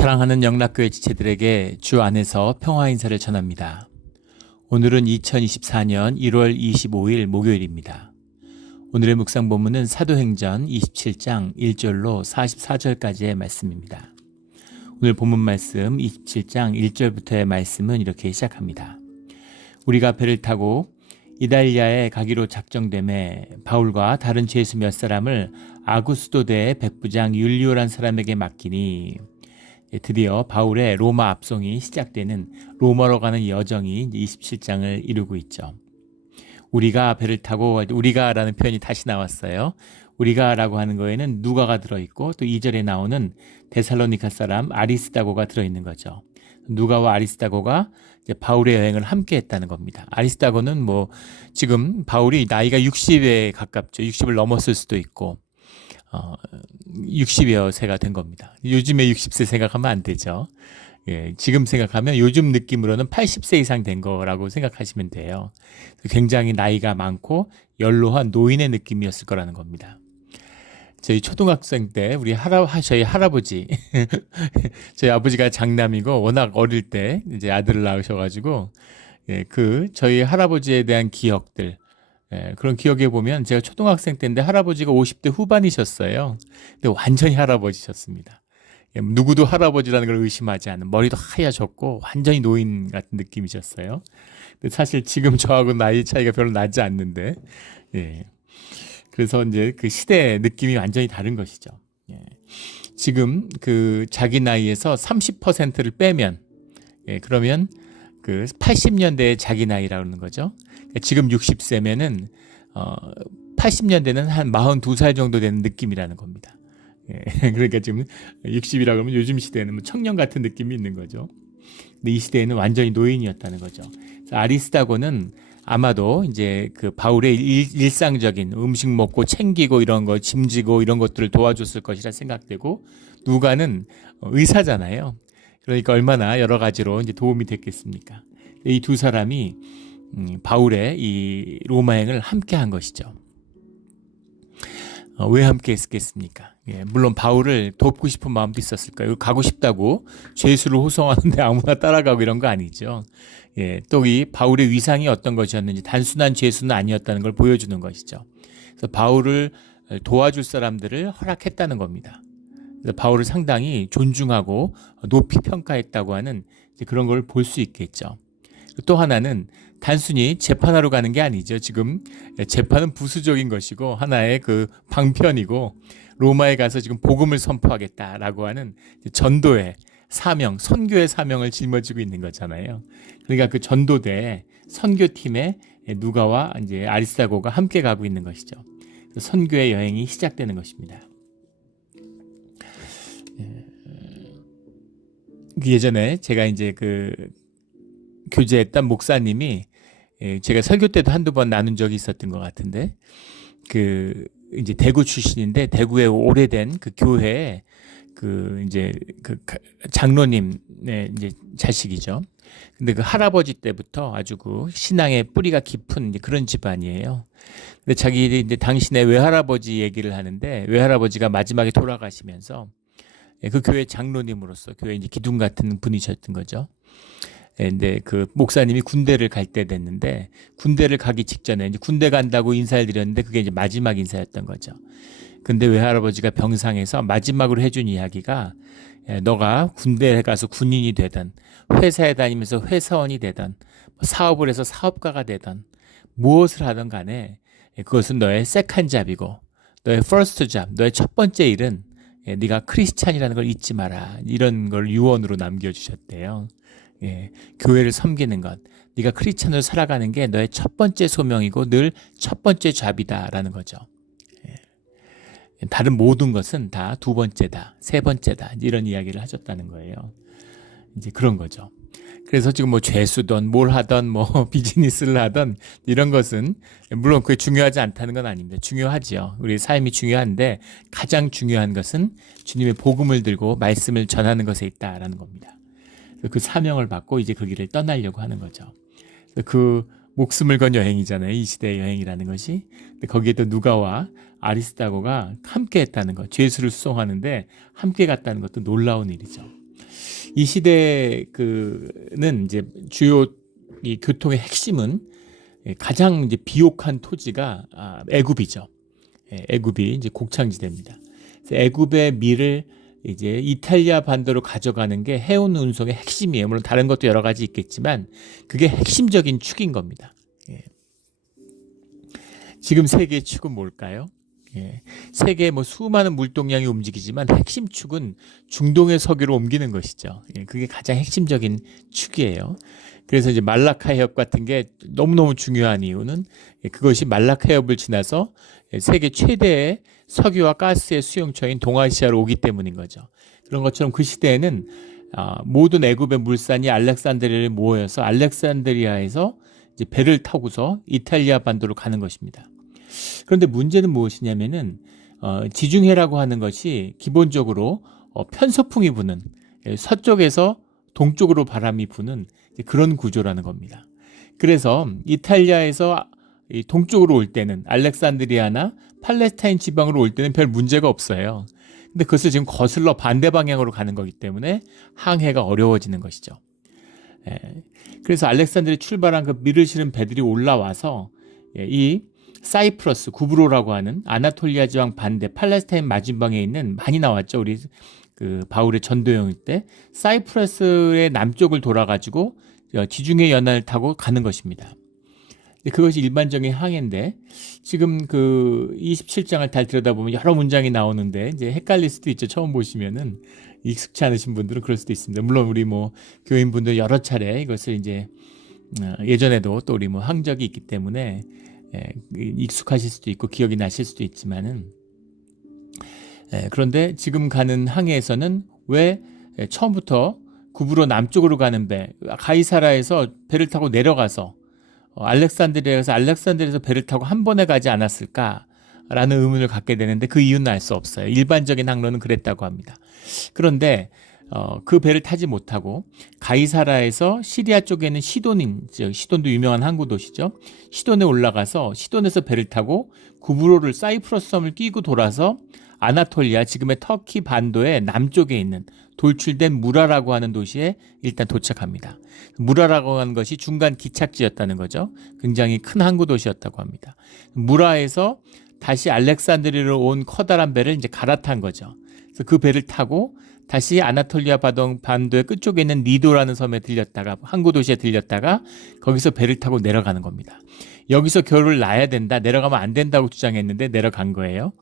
사랑하는 영락교회 지체들에게 주 안에서 평화 인사를 전합니다. 오늘은 2024년 1월 25일 목요일입니다. 오늘의 묵상 본문은 사도행전 27장 1절로 44절까지의 말씀입니다. 오늘 본문 말씀 27장 1절부터의 말씀은 이렇게 시작합니다. 우리가 배를 타고 이달리아에 가기로 작정되매 바울과 다른 죄수 몇 사람을 아구스도대의 백부장 율리오란 사람에게 맡기니 드디어 바울의 로마 압송이 시작되는 로마로 가는 여정이 27장을 이루고 있죠. 우리가 배를 타고, 우리가라는 표현이 다시 나왔어요. 우리가라고 하는 거에는 누가가 들어있고 또 2절에 나오는 데살로니가 사람 아리스다고가 들어있는 거죠. 누가와 아리스다고가 이제 바울의 여행을 함께 했다는 겁니다. 아리스다고는 지금 바울이 나이가 60에 가깝죠. 60을 넘었을 수도 있고 60여 세가 된 겁니다. 요즘에 60세 생각하면 안 되죠. 예, 지금 생각하면 요즘 느낌으로는 80세 이상 된 거라고 생각하시면 돼요. 굉장히 나이가 많고 연로한 노인의 느낌이었을 거라는 겁니다. 저희 초등학생 때 저희 할아버지 저희 아버지가 장남이고 워낙 어릴 때 이제 아들을 낳으셔가지고 저희 할아버지에 대한 기억들, 그런 기억에 보면 제가 초등학생 때인데 할아버지가 50대 후반이셨어요. 근데 완전히 할아버지셨습니다. 누구도 할아버지라는 걸 의심하지 않은, 머리도 하얘졌고 완전히 노인 같은 느낌이셨어요. 근데 사실 지금 저하고 나이 차이가 별로 나지 않는데, 그래서 이제 그 시대의 느낌이 완전히 다른 것이죠. 지금 자기 나이에서 30%를 빼면, 그러면 80년대의 자기 나이라고 하는 거죠. 지금 60세면은 80년대는 한 42살 정도 되는 느낌이라는 겁니다. 그러니까 지금 60이라 그러면 요즘 시대에는 청년 같은 느낌이 있는 거죠. 근데 이 시대에는 완전히 노인이었다는 거죠. 아리스다고는 아마도 이제 바울의 일상적인 음식 먹고 챙기고 이런 거, 짐지고 이런 것들을 도와줬을 것이라 생각되고, 누가는 의사잖아요. 그러니까 얼마나 여러 가지로 이제 도움이 됐겠습니까? 이 두 사람이 바울의 이 로마행을 함께 한 것이죠. 왜 함께 했겠습니까? 물론 바울을 돕고 싶은 마음도 있었을까요? 가고 싶다고 죄수를 호송하는데 아무나 따라가고 이런 거 아니죠. 또 이 바울의 위상이 어떤 것이었는지, 단순한 죄수는 아니었다는 걸 보여주는 것이죠. 그래서 바울을 도와줄 사람들을 허락했다는 겁니다. 그래서 바울을 상당히 존중하고 높이 평가했다고 하는 그런 걸 볼 수 있겠죠. 또 하나는 단순히 재판하러 가는 게 아니죠. 지금 재판은 부수적인 것이고 하나의 방편이고, 로마에 가서 지금 복음을 선포하겠다라고 하는 전도의 사명, 선교의 사명을 짊어지고 있는 거잖아요. 그러니까 전도대 선교팀에 누가와 이제 아리스다고가 함께 가고 있는 것이죠. 선교의 여행이 시작되는 것입니다. 예전에 제가 이제 교제했던 목사님이, 제가 설교 때도 한두 번 나눈 적이 있었던 것 같은데, 이제 대구 출신인데 대구의 오래된 교회에 장로님의 이제 자식이죠. 근데 할아버지 때부터 아주 신앙의 뿌리가 깊은 그런 집안이에요. 근데 자기들이 이제 당신의 외할아버지 얘기를 하는데, 외할아버지가 마지막에 돌아가시면서 그 교회 장로님으로서 교회 이제 기둥 같은 분이셨던 거죠. 근데 목사님이 군대를 갈 때 됐는데, 군대를 가기 직전에 이제 군대 간다고 인사를 드렸는데 그게 이제 마지막 인사였던 거죠. 근데 외할아버지가 병상에서 마지막으로 해준 이야기가, 너가 군대에 가서 군인이 되든 회사에 다니면서 회사원이 되든 사업을 해서 사업가가 되든 무엇을 하든 간에 그것은 너의 세컨 잡이고, 너의 퍼스트 잡, 너의 첫 번째 일은 네가 크리스찬이라는 걸 잊지 마라. 이런 걸 유언으로 남겨주셨대요. 교회를 섬기는 것, 네가 크리스찬으로 살아가는 게 너의 첫 번째 소명이고 늘 첫 번째 잡이다라는 거죠. 다른 모든 것은 다 두 번째다, 세 번째다, 이런 이야기를 하셨다는 거예요. 이제 그런 거죠. 그래서 지금 죄수든 뭘 하든 비즈니스를 하든 이런 것은 물론 그게 중요하지 않다는 건 아닙니다. 중요하지요. 우리 삶이 중요한데 가장 중요한 것은 주님의 복음을 들고 말씀을 전하는 것에 있다라는 겁니다. 그 사명을 받고 이제 그 길을 떠나려고 하는 거죠. 목숨을 건 여행이잖아요. 이 시대의 여행이라는 것이. 근데 거기에도 누가와 아리스다고가 함께 했다는 것, 죄수를 수송하는데 함께 갔다는 것도 놀라운 일이죠. 이 시대 그는 이제 주요 이 교통의 핵심은 가장 이제 비옥한 토지가 애굽이죠. 애굽이 이제 곡창지대입니다. 그래서 애굽의 밀을 이제 이탈리아 반도로 가져가는 게 해운 운송의 핵심이에요. 물론 다른 것도 여러 가지 있겠지만 그게 핵심적인 축인 겁니다. 지금 세계의 축은 뭘까요? 세계에 뭐 수많은 물동량이 움직이지만 핵심 축은 중동의 석유로 옮기는 것이죠. 그게 가장 핵심적인 축이에요. 그래서 이제 말라카 해협 같은 게 너무너무 중요한 이유는 그것이 말라카 해협을 지나서 세계 최대의 석유와 가스의 수용처인 동아시아로 오기 때문인 거죠. 그런 것처럼 그 시대에는 모든 애굽의 물산이 알렉산드리아에 모여서 알렉산드리아에서 이제 배를 타고서 이탈리아 반도로 가는 것입니다. 그런데 문제는 무엇이냐면은 지중해라고 하는 것이 기본적으로 편서풍이 부는 서쪽에서 동쪽으로 바람이 부는 그런 구조라는 겁니다. 그래서 이탈리아에서 동쪽으로 올 때는 알렉산드리아나 팔레스타인 지방으로 올 때는 별 문제가 없어요. 근데 그것을 지금 거슬러 반대 방향으로 가는 거기 때문에 항해가 어려워지는 것이죠. 그래서 알렉산드리아 출발한 그 밀을 실은 배들이 올라와서 이 사이프러스, 구브로라고 하는 아나톨리아 지방 반대 팔레스타인 맞은방에 있는, 많이 나왔죠. 우리 그 바울의 전도여행 때 사이프러스의 남쪽을 돌아가지고 지중해 연안을 타고 가는 것입니다. 그것이 일반적인 항해인데 지금 그 27장을 잘 들여다보면 여러 문장이 나오는데 이제 헷갈릴 수도 있죠. 처음 보시면은 익숙치 않으신 분들은 그럴 수도 있습니다. 물론 우리 뭐 교인분들 여러 차례 이것을 이제 예전에도 또 우리 뭐 한 적이 있기 때문에 익숙하실 수도 있고 기억이 나실 수도 있지만은 그런데 지금 가는 항해에서는 왜 처음부터 구브로 남쪽으로 가는 배 가이사라에서 배를 타고 내려가서 알렉산드리아에서 배를 타고 한 번에 가지 않았을까라는 의문을 갖게 되는데 그 이유는 알 수 없어요. 일반적인 항로는 그랬다고 합니다. 그런데 그 배를 타지 못하고 가이사라에서 시리아 쪽에 있는 시돈도 유명한 항구 도시죠. 시돈에 올라가서 시돈에서 배를 타고 구브로를 사이프러스 섬을 끼고 돌아서 아나톨리아, 지금의 터키 반도의 남쪽에 있는 돌출된 무라라고 하는 도시에 일단 도착합니다. 무라라고 하는 것이 중간 기착지였다는 거죠. 굉장히 큰 항구 도시였다고 합니다. 무라에서 다시 알렉산드리아로 온 커다란 배를 이제 갈아탄 거죠. 그래서 그 배를 타고 다시 아나톨리아 반도의 끝쪽에 있는 니도라는 섬에 들렸다가, 항구 도시에 들렸다가 거기서 배를 타고 내려가는 겁니다. 여기서 겨울을 나야 된다, 내려가면 안 된다고 주장했는데 내려간 거예요.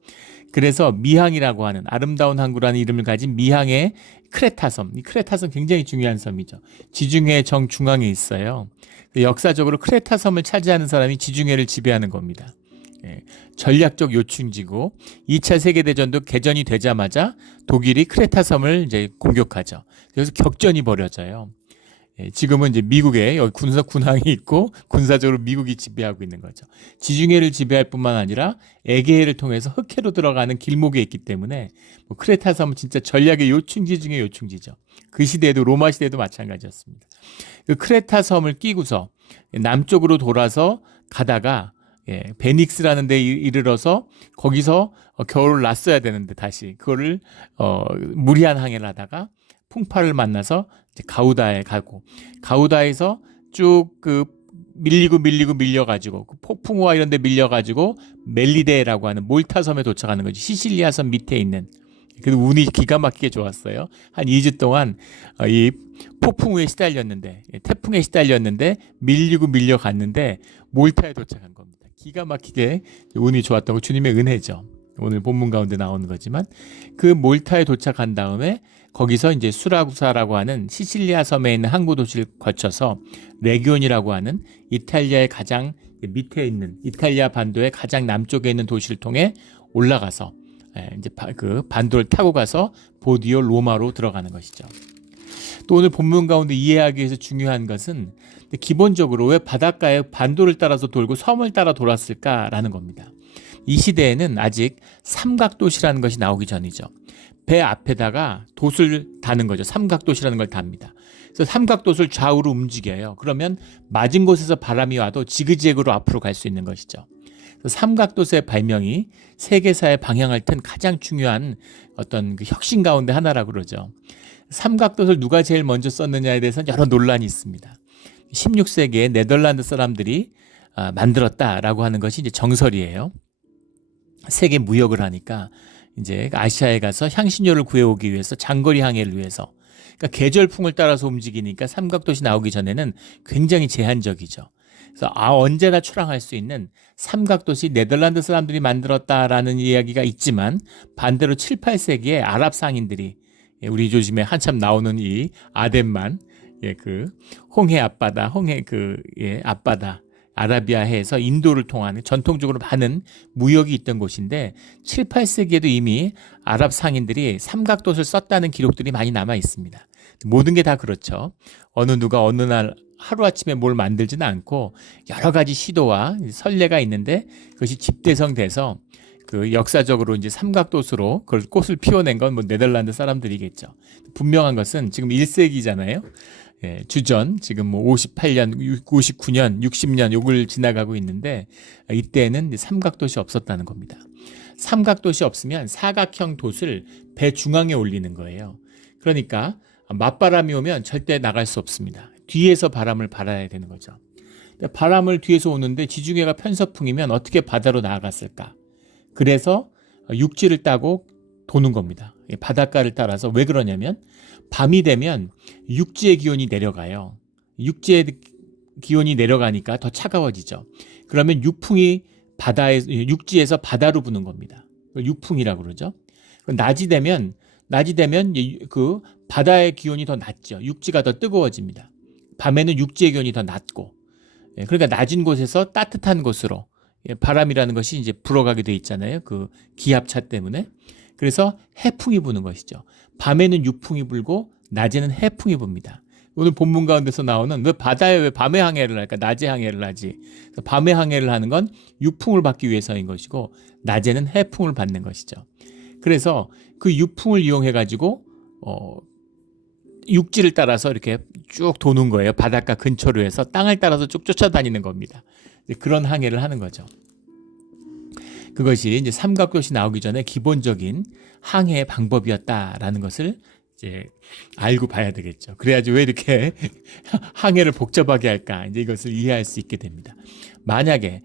그래서 미항이라고 하는, 아름다운 항구라는 이름을 가진 미항의 크레타섬, 이 크레타섬 굉장히 중요한 섬이죠. 지중해 정중앙에 있어요. 역사적으로 크레타섬을 차지하는 사람이 지중해를 지배하는 겁니다. 전략적 요충지고 2차 세계대전도 개전이 되자마자 독일이 크레타섬을 이제 공격하죠. 그래서 격전이 벌어져요. 지금은 이제 미국에 여기 군항이 있고 군사적으로 미국이 지배하고 있는 거죠. 지중해를 지배할 뿐만 아니라 에게해를 통해서 흑해로 들어가는 길목에 있기 때문에 크레타섬은 진짜 전략의 요충지 중에 요충지죠. 그 시대에도, 로마 시대에도 마찬가지였습니다. 그 크레타섬을 끼고서 남쪽으로 돌아서 가다가 베닉스라는 데 이르러서 거기서 겨울을 났어야 되는데 다시 그거를 무리한 항해를 하다가 풍파를 만나서 이제 가우다에 가고, 가우다에서 쭉 그 밀려가지고 그 폭풍우와 이런 데 밀려가지고 멜리데라고 하는 몰타 섬에 도착하는 거죠. 시실리아 섬 밑에 있는. 그래서 운이 기가 막히게 좋았어요. 한 2주 동안 이 폭풍우에 시달렸는데, 태풍에 시달렸는데 밀려갔는데 몰타에 도착한 겁니다. 기가 막히게 운이 좋았다고, 주님의 은혜죠. 오늘 본문 가운데 나오는 거지만 그 몰타에 도착한 다음에 거기서 이제 수라구사라고 하는 시칠리아 섬에 있는 항구 도시를 거쳐서 레기온이라고 하는 이탈리아의 가장 밑에 있는, 이탈리아 반도의 가장 남쪽에 있는 도시를 통해 올라가서 이제 그 반도를 타고 가서 보디오 로마로 들어가는 것이죠. 또 오늘 본문 가운데 이해하기 위해서 중요한 것은 기본적으로 왜 바닷가에 반도를 따라서 돌고 섬을 따라 돌았을까라는 겁니다. 이 시대에는 아직 삼각도시라는 것이 나오기 전이죠. 배 앞에다가 돛을 다는 거죠. 삼각도시라는 걸 답니다. 그래서 삼각도시를 좌우로 움직여요. 그러면 맞은 곳에서 바람이 와도 지그재그로 앞으로 갈 수 있는 것이죠. 삼각도시의 발명이 세계사의 방향을 튼 가장 중요한 어떤 그 혁신 가운데 하나라고 그러죠. 삼각도를 누가 제일 먼저 썼느냐에 대해서는 여러 논란이 있습니다. 16세기에 네덜란드 사람들이 만들었다라고 하는 것이 이제 정설이에요. 세계 무역을 하니까 이제 아시아에 가서 향신료를 구해오기 위해서 장거리 항해를 위해서, 그러니까 계절풍을 따라서 움직이니까 삼각도시 나오기 전에는 굉장히 제한적이죠. 그래서 언제나 출항할 수 있는 삼각도시 네덜란드 사람들이 만들었다라는 이야기가 있지만, 반대로 7, 8세기에 아랍 상인들이, 우리 요즘에 한참 나오는 이 아덴만, 그 홍해 앞바다, 앞바다, 아라비아해에서 인도를 통하는 전통적으로 많은 무역이 있던 곳인데, 7, 8세기에도 이미 아랍 상인들이 삼각도를 썼다는 기록들이 많이 남아 있습니다. 모든 게 다 그렇죠. 어느 누가 어느 날 하루아침에 뭘 만들지는 않고 여러 가지 시도와 선례가 있는데, 그것이 집대성돼서 그 역사적으로 이제 삼각도수로 그걸 꽃을 피워낸 건 뭐 네덜란드 사람들이겠죠. 분명한 것은 지금 1세기잖아요. 주전 지금 뭐 58년, 59년, 60년 요걸 지나가고 있는데, 이때는 삼각도시 없었다는 겁니다. 삼각도시 없으면 사각형 돛을 배 중앙에 올리는 거예요. 그러니까 맞바람이 오면 절대 나갈 수 없습니다. 뒤에서 바람을 받아야 되는 거죠. 바람을 뒤에서 오는데 지중해가 편서풍이면 어떻게 바다로 나아갔을까? 그래서 육지를 따고 도는 겁니다. 바닷가를 따라서. 왜 그러냐면 밤이 되면 육지의 기온이 내려가요. 육지의 기온이 내려가니까 더 차가워지죠. 그러면 육풍이 육지에서 바다로 부는 겁니다. 그걸 육풍이라고 그러죠. 낮이 되면 그 바다의 기온이 더 낮죠. 육지가 더 뜨거워집니다. 밤에는 육지의 기온이 더 낮고, 그러니까 낮은 곳에서 따뜻한 곳으로 바람이라는 것이 이제 불어가게 돼 있잖아요. 그 기압차 때문에. 그래서 해풍이 부는 것이죠. 밤에는 육풍이 불고 낮에는 해풍이 붑니다. 오늘 본문 가운데서 나오는 왜 밤에 항해를 할까? 낮에 항해를 하지. 밤에 항해를 하는 건 육풍을 받기 위해서인 것이고, 낮에는 해풍을 받는 것이죠. 그래서 그 육풍을 이용해 가지고 육지를 따라서 이렇게 쭉 도는 거예요. 바닷가 근처로 해서 땅을 따라서 쭉 쫓아다니는 겁니다. 그런 항해를 하는 거죠. 그것이 이제 삼각도시 나오기 전에 기본적인 항해 방법이었다라는 것을 이제 알고 봐야 되겠죠. 그래야지 왜 이렇게 항해를 복잡하게 할까? 이제 이것을 이해할 수 있게 됩니다. 만약에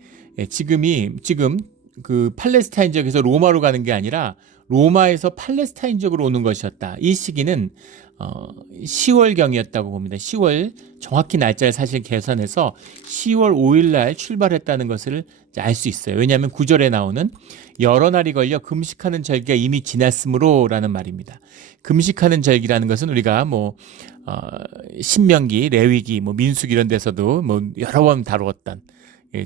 지금 그 팔레스타인 지역에서 로마로 가는 게 아니라 로마에서 팔레스타인 지역으로 오는 것이었다. 이 시기는 10월경이었다고 봅니다. 10월 정확히 날짜를 사실 계산해서 10월 5일 날 출발했다는 것을 알 수 있어요. 왜냐하면 9절에 나오는 여러 날이 걸려 금식하는 절기가 이미 지났으므로 라는 말입니다. 금식하는 절기라는 것은 우리가 신명기, 레위기, 민수기 이런 데서도 여러 번 다루었던,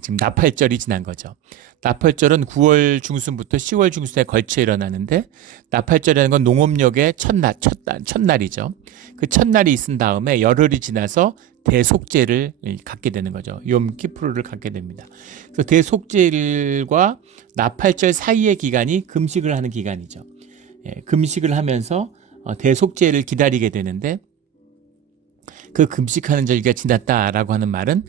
지금 나팔절이 지난 거죠. 나팔절은 9월 중순부터 10월 중순에 걸쳐 일어나는데, 나팔절이라는 건 농업력의 첫날이죠. 그 첫날이 있은 다음에 열흘이 지나서 대속죄를 갖게 되는 거죠. 욤 키푸르를 갖게 됩니다. 그래서 대속죄일과 나팔절 사이의 기간이 금식을 하는 기간이죠. 금식을 하면서 대속죄를 기다리게 되는데, 그 금식하는 절기가 지났다라고 하는 말은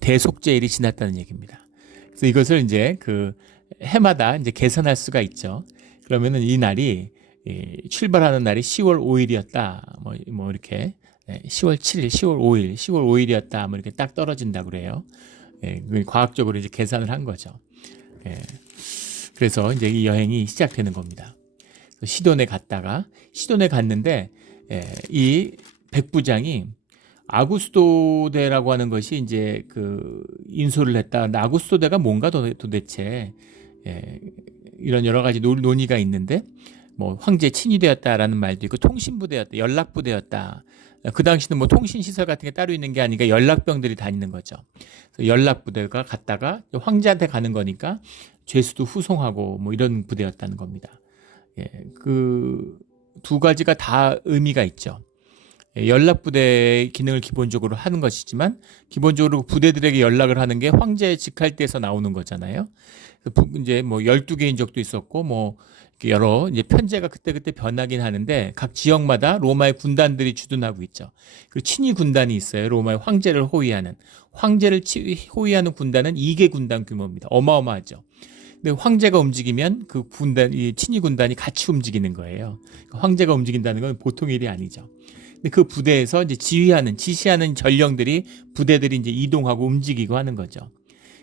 대속죄일이 지났다는 얘기입니다. 그래서 이것을 이제 그 해마다 이제 계산할 수가 있죠. 그러면은 이 날이 출발하는 날이 10월 5일이었다. 이렇게 10월 7일, 10월 5일, 10월 5일이었다. 이렇게 딱 떨어진다 그래요. 과학적으로 이제 계산을 한 거죠. 그래서 이제 이 여행이 시작되는 겁니다. 시돈에 갔는데 이 백부장이 아구스토데라고 하는 것이 이제 그 인솔을 했다. 근데 아구스토데가 뭔가 도대체, 이런 여러 가지 논의가 있는데, 황제 친위되었다라는 말도 있고, 통신부대였다, 연락부대였다. 그 당시는 통신시설 같은 게 따로 있는 게 아니니까 연락병들이 다니는 거죠. 그래서 연락부대가 갔다가 황제한테 가는 거니까 죄수도 후송하고 이런 부대였다는 겁니다. 그 두 가지가 다 의미가 있죠. 연락부대의 기능을 기본적으로 하는 것이지만, 기본적으로 부대들에게 연락을 하는 게 황제의 직할대에서 나오는 거잖아요. 이제 12개인 적도 있었고, 여러 이제 편제가 그때그때 변하긴 하는데, 각 지역마다 로마의 군단들이 주둔하고 있죠. 그리고 친위 군단이 있어요. 로마의 황제를 호위하는 군단은 2개 군단 규모입니다. 어마어마하죠. 근데 황제가 움직이면 그 군단, 이 친위 군단이 같이 움직이는 거예요. 황제가 움직인다는 건 보통 일이 아니죠. 근데 그 부대에서 이제 지시하는 전령들이 부대들이 이제 이동하고 움직이고 하는 거죠.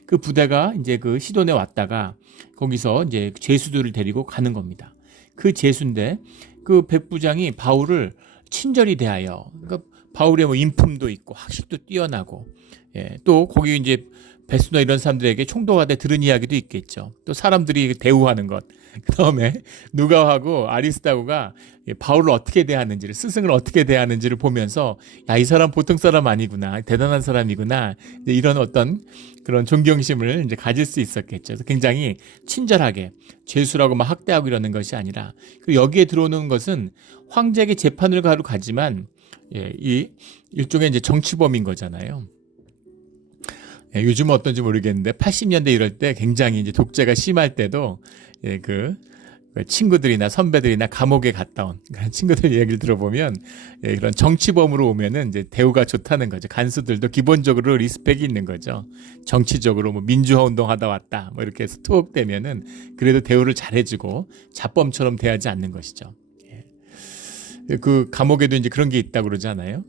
그 부대가 이제 그 시돈에 왔다가 거기서 이제 죄수들을 데리고 가는 겁니다. 그 죄수인데 그 백부장이 바울을 친절히 대하여, 그러니까 바울의 뭐 인품도 있고 학식도 뛰어나고, 또 거기 이제 베스나 이런 사람들에게 총독한테 들은 이야기도 있겠죠. 또 사람들이 대우하는 것. 그다음에 누가하고 아리스다고가 바울을 어떻게 대하는지를, 스승을 어떻게 대하는지를 보면서 야, 이 사람 보통 사람 아니구나, 대단한 사람이구나, 이런 어떤 그런 존경심을 이제 가질 수 있었겠죠. 그래서 굉장히 친절하게 죄수라고 막 학대하고 이러는 것이 아니라, 그리고 여기에 들어오는 것은 황제에게 재판을 가지만 이 일종의 이제 정치범인 거잖아요. 요즘은 어떤지 모르겠는데 80년대 이럴 때 굉장히 이제 독재가 심할 때도 그 친구들이나 선배들이나 감옥에 갔다 온 친구들 얘기를 들어보면 그런 정치범으로 오면은 이제 대우가 좋다는 거죠. 간수들도 기본적으로 리스펙이 있는 거죠. 정치적으로 뭐 민주화 운동하다 왔다 뭐 이렇게 해서 투옥되면은 그래도 대우를 잘해주고 자범처럼 대하지 않는 것이죠. 그 감옥에도 이제 그런 게 있다고 그러잖아요.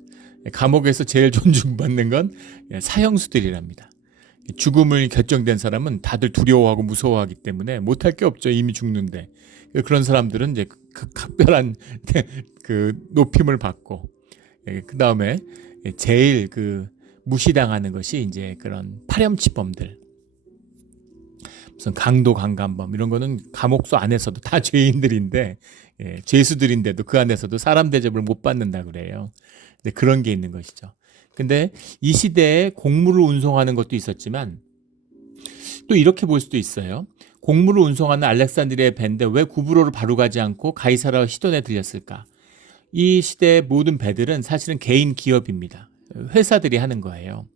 감옥에서 제일 존중받는 건 사형수들이랍니다. 죽음을 결정된 사람은 다들 두려워하고 무서워하기 때문에 못할 게 없죠. 이미 죽는데. 그런 사람들은 이제 그 각별한 그 높임을 받고, 그 다음에 제일 그 무시당하는 것이 이제 그런 파렴치범들, 무슨 강도 강간범 이런 거는 감옥소 안에서도 다 죄인들인데, 죄수들인데도 그 안에서도 사람 대접을 못 받는다 그래요. 근데 그런 게 있는 것이죠. 근데 이 시대에 공물을 운송하는 것도 있었지만 또 이렇게 볼 수도 있어요. 공물을 운송하는 알렉산드리아의 배인데 왜 구브로를 바로 가지 않고 가이사라 시돈에 들렸을까? 이 시대의 모든 배들은 사실은 개인 기업입니다. 회사들이 하는 거예요.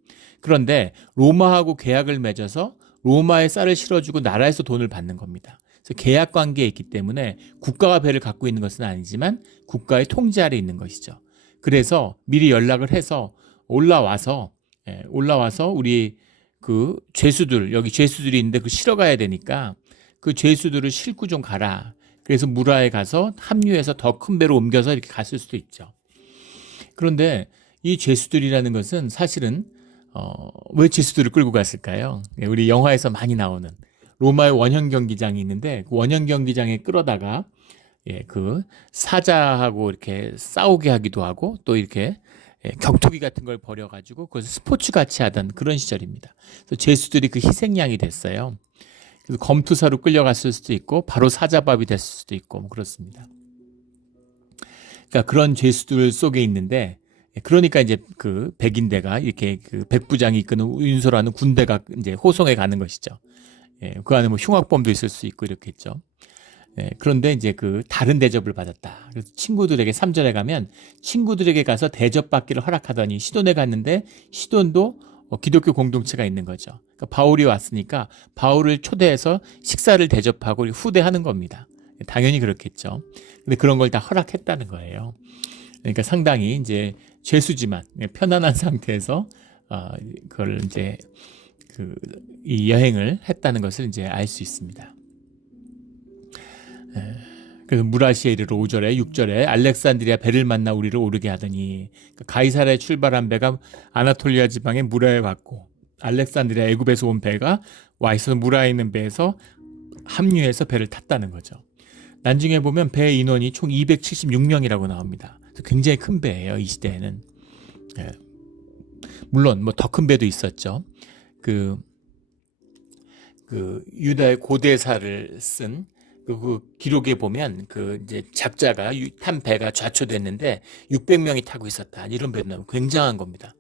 그런데 로마하고 계약을 맺어서 로마에 쌀을 실어주고 나라에서 돈을 받는 겁니다. 그래서 계약 관계에 있기 때문에 국가가 배를 갖고 있는 것은 아니지만 국가의 통제 아래 있는 것이죠. 그래서 미리 연락을 해서 올라와서 우리 그 죄수들, 여기 죄수들이 있는데 그 실어 가야 되니까 그 죄수들을 싣고 좀 가라. 그래서 무라에 가서 합류해서 더 큰 배로 옮겨서 이렇게 갔을 수도 있죠. 그런데 이 죄수들이라는 것은 사실은 왜 죄수들을 끌고 갔을까요? 우리 영화에서 많이 나오는 로마의 원형 경기장이 있는데 그 원형 경기장에 끌어다가 그 사자하고 이렇게 싸우게 하기도 하고 또 이렇게 격투기 같은 걸 벌여가지고 그것을 스포츠 같이 하던 그런 시절입니다. 그래서 죄수들이 그 희생양이 됐어요. 그래서 검투사로 끌려갔을 수도 있고 바로 사자밥이 됐을 수도 있고 뭐 그렇습니다. 그러니까 그런 죄수들 속에 있는데 그러니까 이제 그 백인대가 이렇게 그 백부장이 이끄는 운소라는 군대가 이제 호송에 가는 것이죠. 그 안에 뭐 흉악범도 있을 수 있고 이렇겠죠. 그런데 이제 그 다른 대접을 받았다. 그래서 친구들에게 3절에 가면 친구들에게 가서 대접받기를 허락하더니 시돈에 갔는데 시돈도 기독교 공동체가 있는 거죠. 그러니까 바울이 왔으니까 바울을 초대해서 식사를 대접하고 후대하는 겁니다. 당연히 그렇겠죠. 근데 그런 걸 다 허락했다는 거예요. 그러니까 상당히 이제 죄수지만 편안한 상태에서 그걸 이제 이 여행을 했다는 것을 이제 알 수 있습니다. 그래서 무라시에 이르러 5절에 6절에 알렉산드리아 배를 만나 우리를 오르게 하더니 가이사라에 출발한 배가 아나톨리아 지방의 무라에 왔고 알렉산드리아 애굽에서 온 배가 와 있어서 무라에 있는 배에서 합류해서 배를 탔다는 거죠. 나중에 보면 배 인원이 총 276명이라고 나옵니다. 굉장히 큰 배예요. 이 시대에는. 물론 뭐 더 큰 배도 있었죠. 그 유다의 고대사를 쓴 그 기록에 보면 그 이제 작자가 탄 배가 좌초됐는데 600명이 타고 있었다. 이런 배도 나오고 굉장한 겁니다.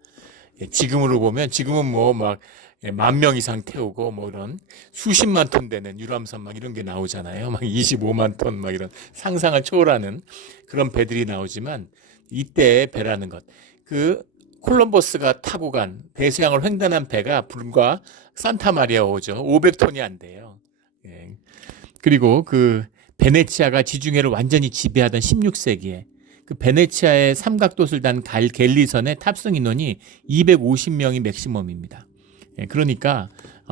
지금으로 보면 지금은 뭐 막 10,000명 이상 태우고 뭐 이런 수십만 톤 되는 유람선 막 이런 게 나오잖아요. 막 25만 톤 막 이런 상상을 초월하는 그런 배들이 나오지만 이때의 배라는 것. 그 콜럼버스가 타고 간 배수양을 횡단한 배가 불과 산타마리아 오죠. 500톤이 안 돼요. 그리고 그 베네치아가 지중해를 완전히 지배하던 16세기에 그 베네치아의 삼각도를 단 갤리선의 탑승 인원이 250명이 맥시멈입니다. 그러니까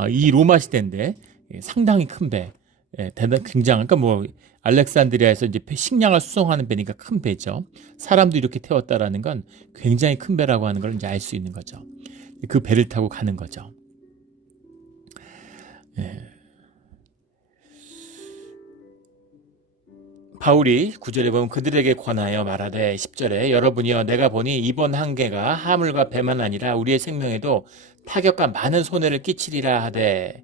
이 로마 시대인데 상당히 큰 배, 굉장한, 그러니까 뭐 알렉산드리아에서 이제 식량을 수송하는 배니까 큰 배죠. 사람도 이렇게 태웠다라는 건 굉장히 큰 배라고 하는 걸 이제 알 수 있는 거죠. 그 배를 타고 가는 거죠. 바울이 9절에 보면 그들에게 권하여 말하되 10절에 여러분이여 내가 보니 이번 한계가 하물과 배만 아니라 우리의 생명에도 타격과 많은 손해를 끼치리라 하되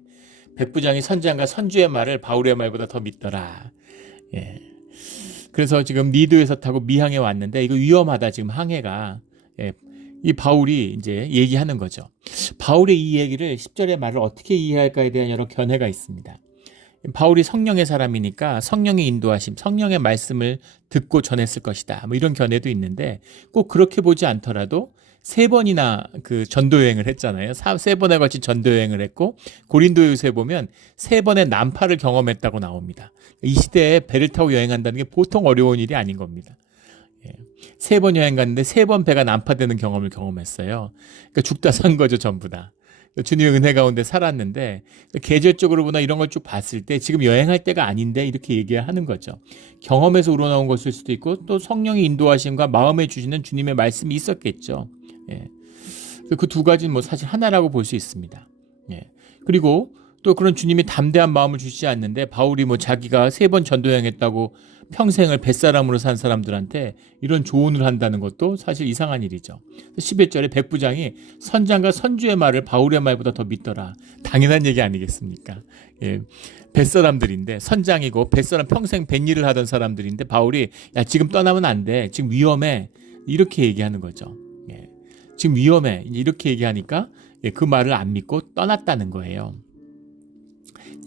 백부장이 선장과 선주의 말을 바울의 말보다 더 믿더라. 그래서 지금 니도에서 타고 미항에 왔는데 이거 위험하다 지금 항해가. 이 바울이 이제 얘기하는 거죠. 바울의 이 얘기를 10절의 말을 어떻게 이해할까에 대한 여러 견해가 있습니다. 바울이 성령의 사람이니까 성령의 인도하심, 성령의 말씀을 듣고 전했을 것이다. 뭐 이런 견해도 있는데 꼭 그렇게 보지 않더라도 3번이나 그 전도 여행을 했잖아요. 3번에 걸친 전도 여행을 했고 고린도후서에 보면 3번의 난파를 경험했다고 나옵니다. 이 시대에 배를 타고 여행한다는 게 보통 어려운 일이 아닌 겁니다. 3번 여행 갔는데 3번 배가 난파되는 경험을 경험했어요. 그러니까 죽다 산 거죠, 전부 다. 주님의 은혜 가운데 살았는데 계절적으로 보나 이런 걸 쭉 봤을 때 지금 여행할 때가 아닌데 이렇게 얘기하는 거죠. 경험에서 우러나온 것일 수도 있고 또 성령의 인도하심과 마음에 주시는 주님의 말씀이 있었겠죠. 그 두 가지는 뭐 사실 하나라고 볼 수 있습니다. 그리고 또 그런 주님이 담대한 마음을 주시지 않는데 바울이 뭐 자기가 3번 전도여행했다고 평생을 뱃사람으로 산 사람들한테 이런 조언을 한다는 것도 사실 이상한 일이죠. 11절에 백부장이 선장과 선주의 말을 바울의 말보다 더 믿더라. 당연한 얘기 아니겠습니까? 뱃사람들인데 선장이고 뱃사람 평생 뱃일을 하던 사람들인데 바울이 야 지금 떠나면 안 돼. 지금 위험해. 이렇게 얘기하는 거죠. 지금 위험해. 이렇게 얘기하니까 그 말을 안 믿고 떠났다는 거예요.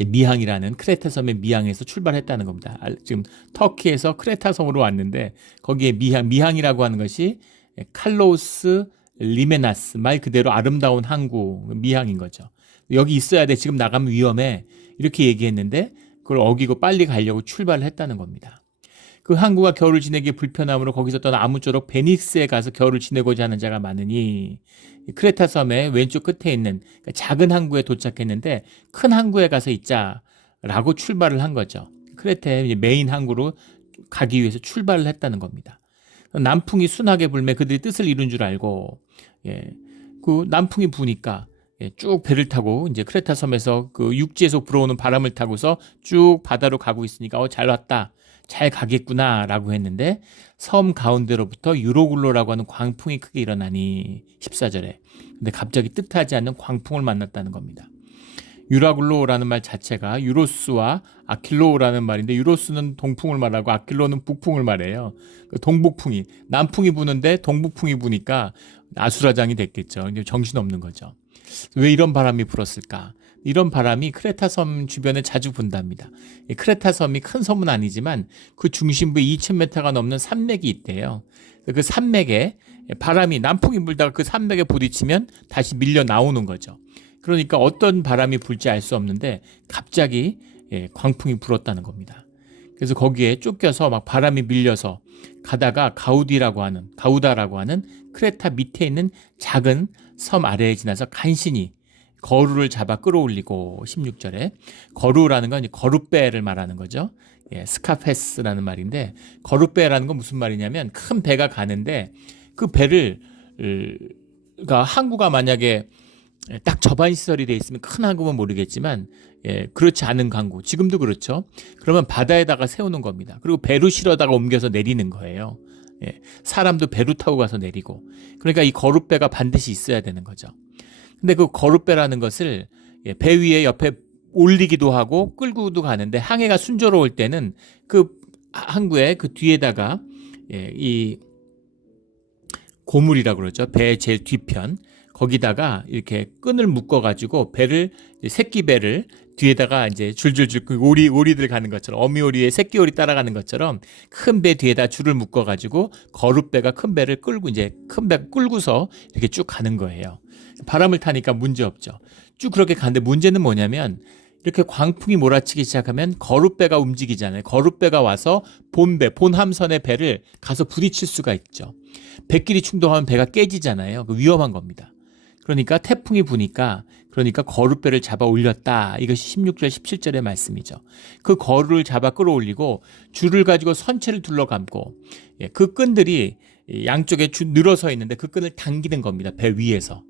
미항이라는 크레타 섬의 미항에서 출발했다는 겁니다. 지금 터키에서 크레타 섬으로 왔는데 거기에 미항이라고 하는 것이 칼로스 리메나스 말 그대로 아름다운 항구 미항인 거죠. 여기 있어야 돼. 지금 나가면 위험해. 이렇게 얘기했는데 그걸 어기고 빨리 가려고 출발을 했다는 겁니다. 그 항구가 겨울을 지내기 불편함으로 거기서 떠나 아무쪼록 베니스에 가서 겨울을 지내고자 하는 자가 많으니 크레타 섬의 왼쪽 끝에 있는 작은 항구에 도착했는데 큰 항구에 가서 있자라고 출발을 한 거죠. 크레타의 메인 항구로 가기 위해서 출발을 했다는 겁니다. 남풍이 순하게 불매 그들이 뜻을 이룬 줄 알고 그 남풍이 부니까 쭉 배를 타고 이제 크레타 섬에서 그 육지에서 불어오는 바람을 타고서 쭉 바다로 가고 있으니까 잘 왔다. 잘 가겠구나라고 했는데 섬 가운데로부터 유로굴로라고 하는 광풍이 크게 일어나니 14절에 근데 갑자기 뜻하지 않는 광풍을 만났다는 겁니다. 유라굴로라는 말 자체가 유로스와 아킬로라는 말인데 유로스는 동풍을 말하고 아킬로는 북풍을 말해요. 동북풍이 남풍이 부는데 동북풍이 부니까 아수라장이 됐겠죠. 이제 정신없는 거죠. 왜 이런 바람이 불었을까? 이런 바람이 크레타 섬 주변에 자주 분답니다. 크레타 섬이 큰 섬은 아니지만 그 중심부에 2000m가 넘는 산맥이 있대요. 그 산맥에 바람이 남풍이 불다가 그 산맥에 부딪히면 다시 밀려 나오는 거죠. 그러니까 어떤 바람이 불지 알 수 없는데 갑자기 광풍이 불었다는 겁니다. 그래서 거기에 쫓겨서 막 바람이 밀려서 가다가 가우다라고 하는 크레타 밑에 있는 작은 섬 아래에 지나서 간신히 거루를 잡아 끌어올리고 16절에 거루라는 건 거룻배를 말하는 거죠. 스카페스라는 말인데 거룻배라는 건 무슨 말이냐면 큰 배가 가는데 그 배를 그러니까 항구가 만약에 딱 저반 시설이 돼 있으면 큰 항구면 모르겠지만 그렇지 않은 항구 지금도 그렇죠. 그러면 바다에다가 세우는 겁니다. 그리고 배로 실어다가 옮겨서 내리는 거예요. 사람도 배로 타고 가서 내리고 그러니까 이 거룻배가 반드시 있어야 되는 거죠. 근데 그 거룻배라는 것을 배 위에 옆에 올리기도 하고 끌고도 가는데 항해가 순조로울 때는 그 항구의 그 뒤에다가 이 고물이라고 그러죠. 배의 제일 뒤편 거기다가 이렇게 끈을 묶어가지고 배를 새끼 배를 뒤에다가 이제 줄줄줄 오리들 가는 것처럼 어미오리의 새끼 오리 따라가는 것처럼 큰 배 뒤에다 줄을 묶어가지고 거룻배가 큰 배를 끌고 이제 큰 배 끌고서 이렇게 쭉 가는 거예요. 바람을 타니까 문제 없죠. 쭉 그렇게 가는데 문제는 뭐냐면 이렇게 광풍이 몰아치기 시작하면 거룻배가 움직이잖아요. 거룻배가 와서 본 함선의 배를 가서 부딪힐 수가 있죠. 배끼리 충돌하면 배가 깨지잖아요. 위험한 겁니다. 그러니까 태풍이 부니까 그러니까 거룻배를 잡아 올렸다. 이것이 16절 17절의 말씀이죠. 그 거루를 잡아 끌어올리고 줄을 가지고 선체를 둘러감고 그 끈들이 양쪽에 늘어서 있는데 그 끈을 당기는 겁니다. 배 위에서.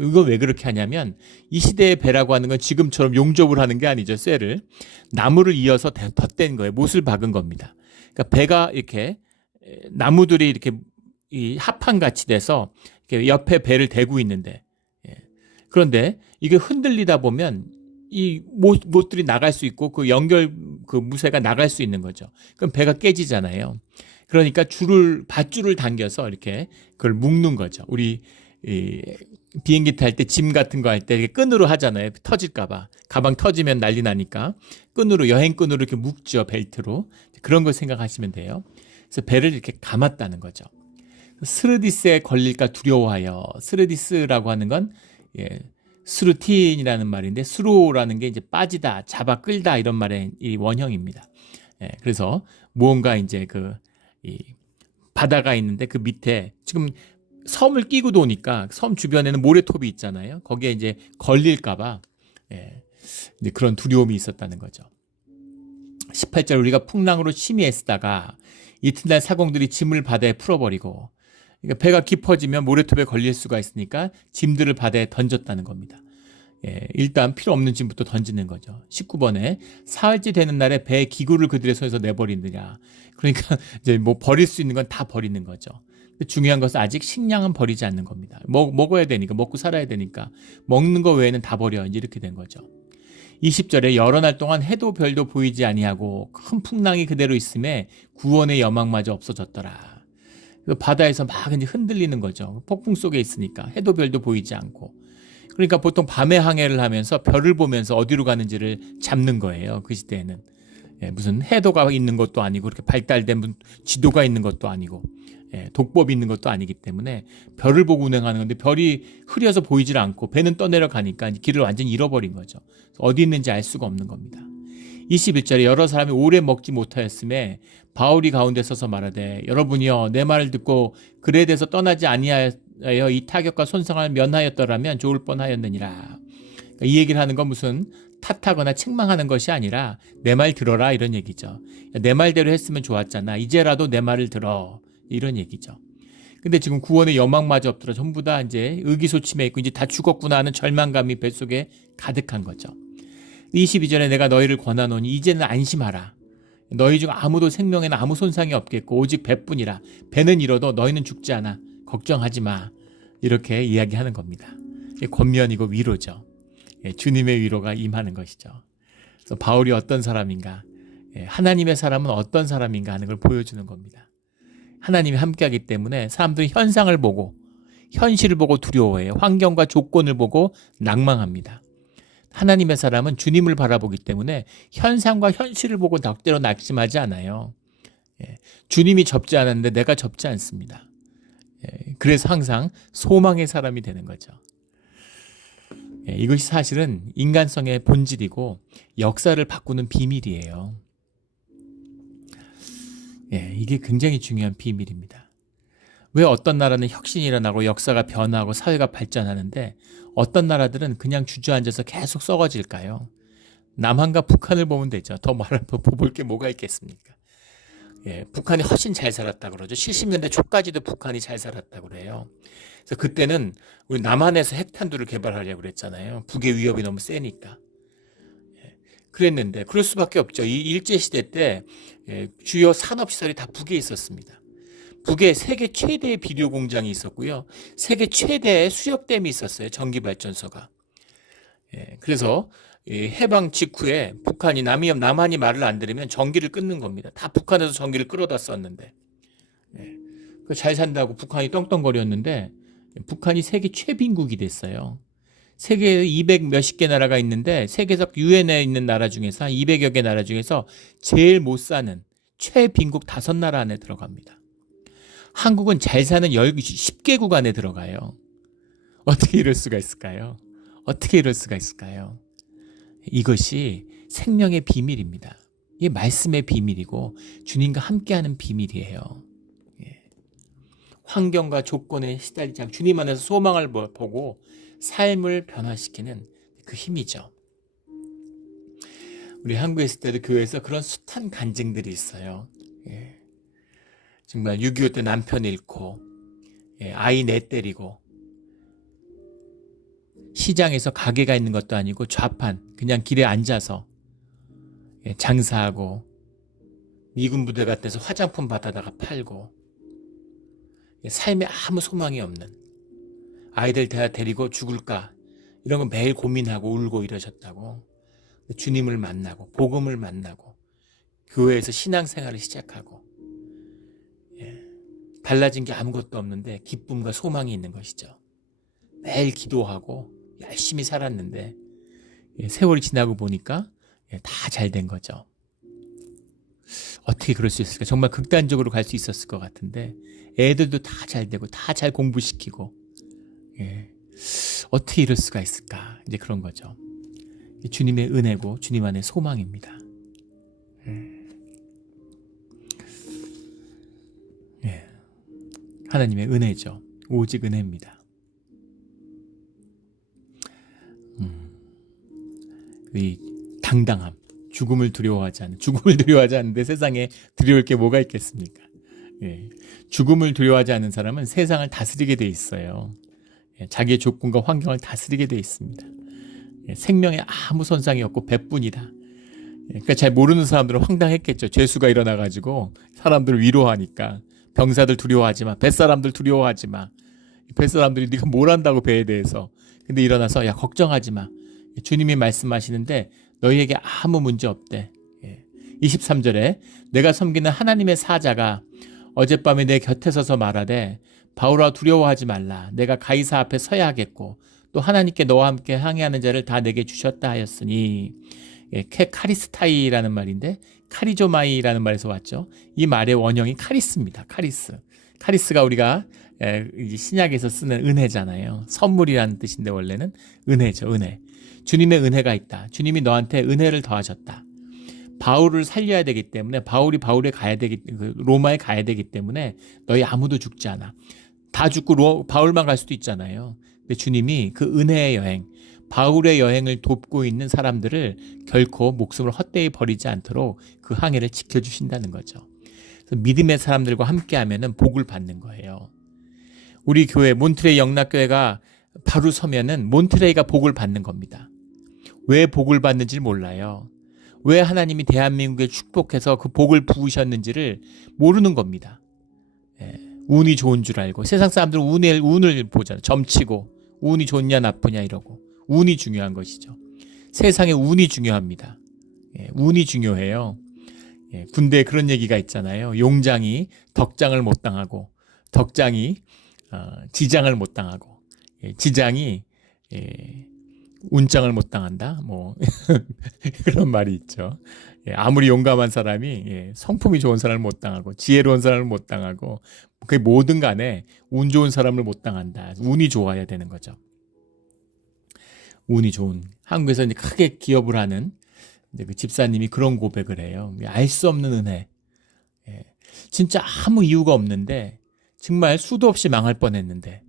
이거 왜 그렇게 하냐면 이 시대의 배라고 하는 건 지금처럼 용접을 하는 게 아니죠. 쇠를. 나무를 이어서 덧댄 거예요. 못을 박은 겁니다. 그러니까 배가 이렇게 나무들이 이렇게 합판같이 돼서 이렇게 옆에 배를 대고 있는데 그런데 이게 흔들리다 보면 이 못들이 나갈 수 있고 그 연결 그 무쇠가 나갈 수 있는 거죠. 그럼 배가 깨지잖아요. 그러니까 밧줄을 당겨서 이렇게 그걸 묶는 거죠. 우리 비행기 탈 때 짐 같은 거 할 때 끈으로 하잖아요. 터질까봐. 가방 터지면 난리 나니까 끈으로 여행 끈으로 이렇게 묶죠. 벨트로. 그런 걸 생각하시면 돼요. 그래서 배를 이렇게 감았다는 거죠. 스르디스에 걸릴까 두려워하여. 스르디스라고 하는 건 스루틴이라는 말인데 스로라는 게 이제 빠지다, 잡아 끌다 이런 말의 이 원형입니다. 그래서 무언가 이제 이 바다가 있는데 그 밑에 지금 섬을 끼고 도니까 섬 주변에는 모래톱이 있잖아요. 거기에 이제 걸릴까봐 이제 그런 두려움이 있었다는 거죠. 18절 우리가 풍랑으로 심히 애쓰다가 이튿날 사공들이 짐을 바다에 풀어버리고 그러니까 배가 깊어지면 모래톱에 걸릴 수가 있으니까 짐들을 바다에 던졌다는 겁니다. 일단 필요 없는 짐부터 던지는 거죠. 19번에 사흘째 되는 날에 배의 기구를 그들의 손에서 내버리느냐. 그러니까 이제 뭐 버릴 수 있는 건 다 버리는 거죠. 중요한 것은 아직 식량은 버리지 않는 겁니다. 먹어야 되니까, 먹고 살아야 되니까 먹는 거 외에는 다 버려. 이제 이렇게 된 거죠. 20절에 여러 날 동안 해도 별도 보이지 아니하고 큰 풍랑이 그대로 있음에 구원의 여망마저 없어졌더라. 바다에서 막 이제 흔들리는 거죠. 폭풍 속에 있으니까 해도 별도 보이지 않고. 그러니까 보통 밤에 항해를 하면서 별을 보면서 어디로 가는지를 잡는 거예요. 그 시대에는. 무슨 해도가 있는 것도 아니고 그렇게 발달된 지도가 있는 것도 아니고 독법이 있는 것도 아니기 때문에 별을 보고 운행하는 건데 별이 흐려서 보이질 않고 배는 떠내려 가니까 길을 완전히 잃어버린 거죠. 어디 있는지 알 수가 없는 겁니다. 21절에 여러 사람이 오래 먹지 못하였음에 바울이 가운데 서서 말하되 여러분이여 내 말을 듣고 글에 대해서 떠나지 아니하여 이 타격과 손상을 면하였더라면 좋을 뻔하였느니라. 그러니까 이 얘기를 하는 건 무슨 탓하거나 책망하는 것이 아니라 내 말 들어라 이런 얘기죠. 내 말대로 했으면 좋았잖아. 이제라도 내 말을 들어. 이런 얘기죠. 근데 지금 구원의 여망마저 없더라. 전부 다 이제 의기소침해 있고 이제 다 죽었구나 하는 절망감이 뱃속에 가득한 거죠. 22절에 내가 너희를 권하노니 이제는 안심하라. 너희 중 아무도 생명에는 아무 손상이 없겠고 오직 배뿐이라. 배는 잃어도 너희는 죽지 않아. 걱정하지 마. 이렇게 이야기하는 겁니다. 권면이고 위로죠. 주님의 위로가 임하는 것이죠. 그래서 바울이 어떤 사람인가, 하나님의 사람은 어떤 사람인가 하는 걸 보여주는 겁니다. 하나님이 함께하기 때문에 사람들은 현상을 보고 현실을 보고 두려워해요. 환경과 조건을 보고 낭망합니다. 하나님의 사람은 주님을 바라보기 때문에 현상과 현실을 보고 덕대로 낙심하지 않아요. 주님이 접지 않았는데 내가 접지 않습니다. 그래서 항상 소망의 사람이 되는 거죠. 이것이 사실은 인간성의 본질이고 역사를 바꾸는 비밀이에요. 이게 굉장히 중요한 비밀입니다. 왜 어떤 나라는 혁신이 일어나고 역사가 변화하고 사회가 발전하는데 어떤 나라들은 그냥 주저앉아서 계속 썩어질까요? 남한과 북한을 보면 되죠. 더 볼 게 뭐가 있겠습니까? 북한이 훨씬 잘 살았다 그러죠. 70년대 초까지도 북한이 잘 살았다 그래요. 그래서 그때는 우리 남한에서 핵탄두를 개발하려고 그랬잖아요. 북의 위협이 너무 세니까. 그랬는데 그럴 수밖에 없죠. 이 일제시대 때 주요 산업시설이 다 북에 있었습니다. 북에 세계 최대의 비료 공장이 있었고요. 세계 최대의 수력댐이 있었어요. 전기발전소가. 그래서 해방 직후에 북한이 남한이 말을 안 들으면 전기를 끊는 겁니다. 다 북한에서 전기를 끌어다 썼는데 잘 산다고 북한이 떵떵거렸는데 북한이 세계 최빈국이 됐어요. 세계에 200 몇십 개 나라가 있는데 세계에서 유엔에 있는 나라 중에서 한 200여 개 나라 중에서 제일 못 사는 최빈국 5나라 안에 들어갑니다. 한국은 잘 사는 10개국 안에 들어가요. 어떻게 이럴 수가 있을까요? 어떻게 이럴 수가 있을까요? 이것이 생명의 비밀입니다. 이게 말씀의 비밀이고 주님과 함께하는 비밀이에요. 환경과 조건에 시달리지 않고 주님 안에서 소망을 보고 삶을 변화시키는 그 힘이죠. 우리 한국에 있을 때도 교회에서 그런 숱한 간증들이 있어요. 예. 정말 6.25 때 남편 잃고, 예, 아이 내 때리고, 시장에서 가게가 있는 것도 아니고 좌판 그냥 길에 앉아서, 예, 장사하고, 미군 부대 같아서 화장품 받아다가 팔고, 예, 삶에 아무 소망이 없는, 아이들 다 데리고 죽을까 이런 거 매일 고민하고 울고 이러셨다고. 주님을 만나고 복음을 만나고 교회에서 신앙생활을 시작하고, 예, 달라진 게 아무것도 없는데 기쁨과 소망이 있는 것이죠. 매일 기도하고 열심히 살았는데, 예, 세월이 지나고 보니까, 예, 다 잘 된 거죠. 어떻게 그럴 수 있을까? 정말 극단적으로 갈 수 있었을 것 같은데 애들도 다 잘 되고 다 잘 공부시키고, 예, 어떻게 이럴 수가 있을까? 이제 그런 거죠. 주님의 은혜고 주님 안의 소망입니다. 예, 하나님의 은혜죠. 오직 은혜입니다. 이 당당함, 죽음을 두려워하지 않는데 세상에 두려울 게 뭐가 있겠습니까? 예, 죽음을 두려워하지 않는 사람은 세상을 다스리게 돼 있어요. 예, 자기의 조건과 환경을 다스리게 돼 있습니다. 예, 생명에 아무 손상이 없고 배뿐이다. 예, 그러니까 잘 모르는 사람들은 황당했겠죠. 죄수가 일어나가지고 사람들을 위로하니까, 병사들 두려워하지 마, 뱃사람들 두려워하지 마. 뱃사람들이 네가 뭘 안다고 배에 대해서. 근데 일어나서 야 걱정하지 마. 주님이 말씀하시는데 너희에게 아무 문제 없대. 23절에 내가 섬기는 하나님의 사자가 어젯밤에 내 곁에 서서 말하되 바울아 두려워하지 말라. 내가 가이사 앞에 서야 하겠고 또 하나님께 너와 함께 항해하는 자를 다 내게 주셨다 하였으니, 카리스타이라는 말인데 카리조마이라는 말에서 왔죠. 이 말의 원형이 카리스입니다. 카리스가 우리가 신약에서 쓰는 은혜잖아요. 선물이라는 뜻인데 원래는 은혜죠. 은혜. 주님의 은혜가 있다. 주님이 너한테 은혜를 더하셨다. 바울을 살려야 되기 때문에 로마에 가야 되기 때문에 너희 아무도 죽지 않아. 다 죽고 바울만 갈 수도 있잖아요. 근데 주님이 그 은혜의 여행, 바울의 여행을 돕고 있는 사람들을 결코 목숨을 헛되이 버리지 않도록 그 항해를 지켜주신다는 거죠. 그래서 믿음의 사람들과 함께하면은 복을 받는 거예요. 우리 교회 몬트레이 영락교회가 바로 서면은 몬트레이가 복을 받는 겁니다. 왜 복을 받는지를 몰라요. 왜 하나님이 대한민국에 축복해서 그 복을 부으셨는지를 모르는 겁니다. 예, 운이 좋은 줄 알고, 세상 사람들은 운을 보잖아요. 점치고 운이 좋냐 나쁘냐 이러고. 운이 중요한 것이죠. 세상에 운이 중요합니다. 예, 운이 중요해요. 예, 군대에 그런 얘기가 있잖아요. 용장이 덕장을 못 당하고 덕장이 지장을 못 당하고, 예, 지장이 운장을 못 당한다. 뭐 그런 말이 있죠. 예, 아무리 용감한 사람이, 성품이 좋은 사람을 못 당하고 지혜로운 사람을 못 당하고, 그게 뭐든 간에 운 좋은 사람을 못 당한다. 운이 좋아야 되는 거죠. 운이 좋은, 한국에서 이제 크게 기업을 하는 이제 그 집사님이 그런 고백을 해요. 알 수 없는 은혜. 예, 진짜 아무 이유가 없는데 정말 수도 없이 망할 뻔했는데,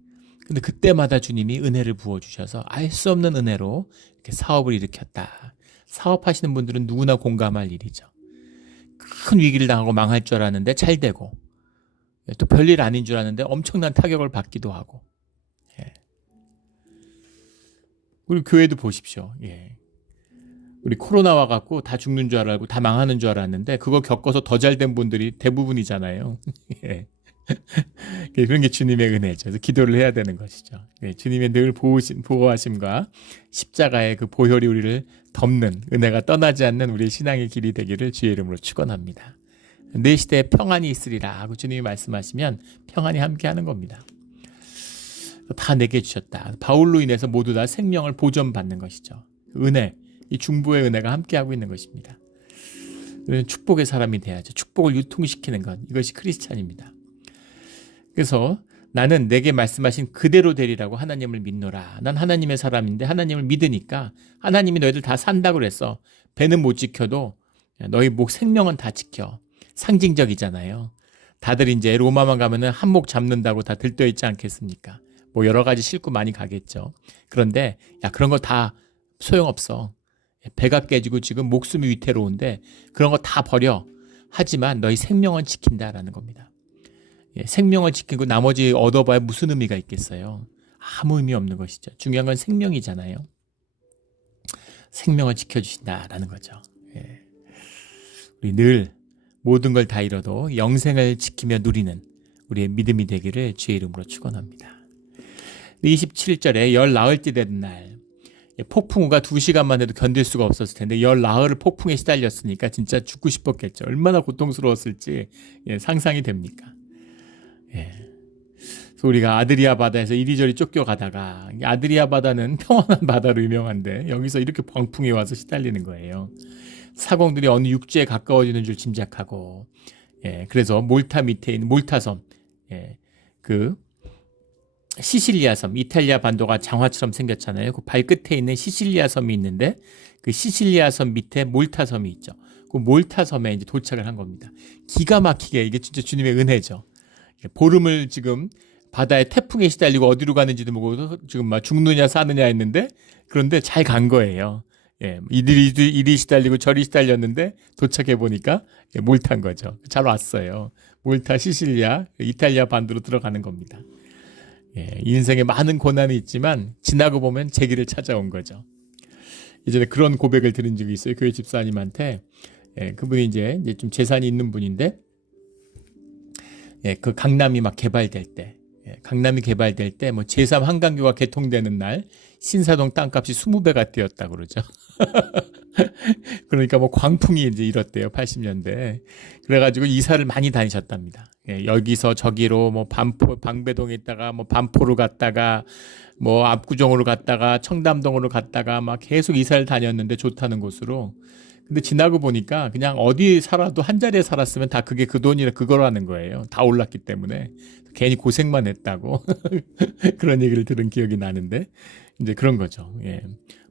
근데 그때마다 주님이 은혜를 부어주셔서 알 수 없는 은혜로 이렇게 사업을 일으켰다. 사업하시는 분들은 누구나 공감할 일이죠. 큰 위기를 당하고 망할 줄 알았는데 잘 되고, 또 별일 아닌 줄 알았는데 엄청난 타격을 받기도 하고. 예. 우리 교회도 보십시오. 예. 우리 코로나 와갖고 다 죽는 줄 알고 다 망하는 줄 알았는데 그거 겪어서 더 잘 된 분들이 대부분이잖아요. 예. 그런 게 주님의 은혜죠. 그래서 기도를 해야 되는 것이죠. 예, 주님의 늘 보호하심과 십자가의 그 보혈이 우리를 덮는, 은혜가 떠나지 않는 우리의 신앙의 길이 되기를 주의 이름으로 축원합니다. 내 시대에 평안이 있으리라 하고 주님이 말씀하시면 평안이 함께하는 겁니다. 다 내게 주셨다. 바울로 인해서 모두 다 생명을 보존받는 것이죠. 은혜, 이 중보의 은혜가 함께하고 있는 것입니다. 우리는 축복의 사람이 돼야죠. 축복을 유통시키는 것, 이것이 크리스찬입니다. 그래서 나는 내게 말씀하신 그대로 되리라고 하나님을 믿노라. 난 하나님의 사람인데 하나님을 믿으니까 하나님이 너희들 다 산다고 그랬어. 배는 못 지켜도 너희 생명은 다 지켜. 상징적이잖아요. 다들 이제 로마만 가면은 한몫 잡는다고 다 들떠 있지 않겠습니까? 뭐 여러 가지 싣고 많이 가겠죠. 그런데 야, 그런 거 다 소용없어. 배가 깨지고 지금 목숨이 위태로운데 그런 거 다 버려. 하지만 너희 생명은 지킨다라는 겁니다. 생명을 지키고 나머지 얻어봐야 무슨 의미가 있겠어요. 아무 의미 없는 것이죠. 중요한 건 생명이잖아요. 생명을 지켜주신다라는 거죠. 우리 늘 모든 걸 다 잃어도 영생을 지키며 누리는 우리의 믿음이 되기를 주의 이름으로 축원합니다. 27절에 열 나흘째 되는 날, 폭풍우가 2시간만 해도 견딜 수가 없었을 텐데 열 나흘을 폭풍에 시달렸으니까 진짜 죽고 싶었겠죠. 얼마나 고통스러웠을지 상상이 됩니까? 그래서 우리가 아드리아 바다에서 이리저리 쫓겨가다가, 아드리아 바다는 평안한 바다로 유명한데 여기서 이렇게 광풍이 와서 시달리는 거예요. 사공들이 어느 육지에 가까워지는 줄 짐작하고, 그래서 몰타 밑에 있는 몰타섬, 그 시실리아 섬, 이탈리아 반도가 장화처럼 생겼잖아요. 그 발끝에 있는 시실리아 섬이 있는데 그 시실리아 섬 밑에 몰타 섬이 있죠. 그 몰타 섬에 이제 도착을 한 겁니다. 기가 막히게, 이게 진짜 주님의 은혜죠. 보름을 지금 바다에 태풍에 시달리고 어디로 가는지도 모르고 지금 막 죽느냐 사느냐 했는데, 그런데 잘 간 거예요. 이리 시달리고 저리 시달렸는데 도착해 보니까 몰타인 거죠. 잘 왔어요. 몰타, 시실리아, 이탈리아 반도로 들어가는 겁니다. 인생에 많은 고난이 있지만 지나고 보면 제길을 찾아온 거죠. 예전에 그런 고백을 들은 적이 있어요. 교회 집사님한테. 그분이 이제 좀 재산이 있는 분인데, 그 강남이 막 개발될 때, 뭐 제3 한강교가 개통되는 날 신사동 땅값이 20배가 뛰었다고 그러죠. 그러니까 뭐 광풍이 이제 일었대요. 80년대. 그래가지고 이사를 많이 다니셨답니다. 여기서 저기로 뭐 방배동에 있다가 뭐 반포로 갔다가 뭐 압구정으로 갔다가 청담동으로 갔다가 막 계속 이사를 다녔는데, 좋다는 곳으로. 근데 지나고 보니까 그냥 어디 살아도 한 자리에 살았으면 다 그게 그 돈이라 그거라는 거예요. 다 올랐기 때문에. 괜히 고생만 했다고. 그런 얘기를 들은 기억이 나는데, 이제 그런 거죠.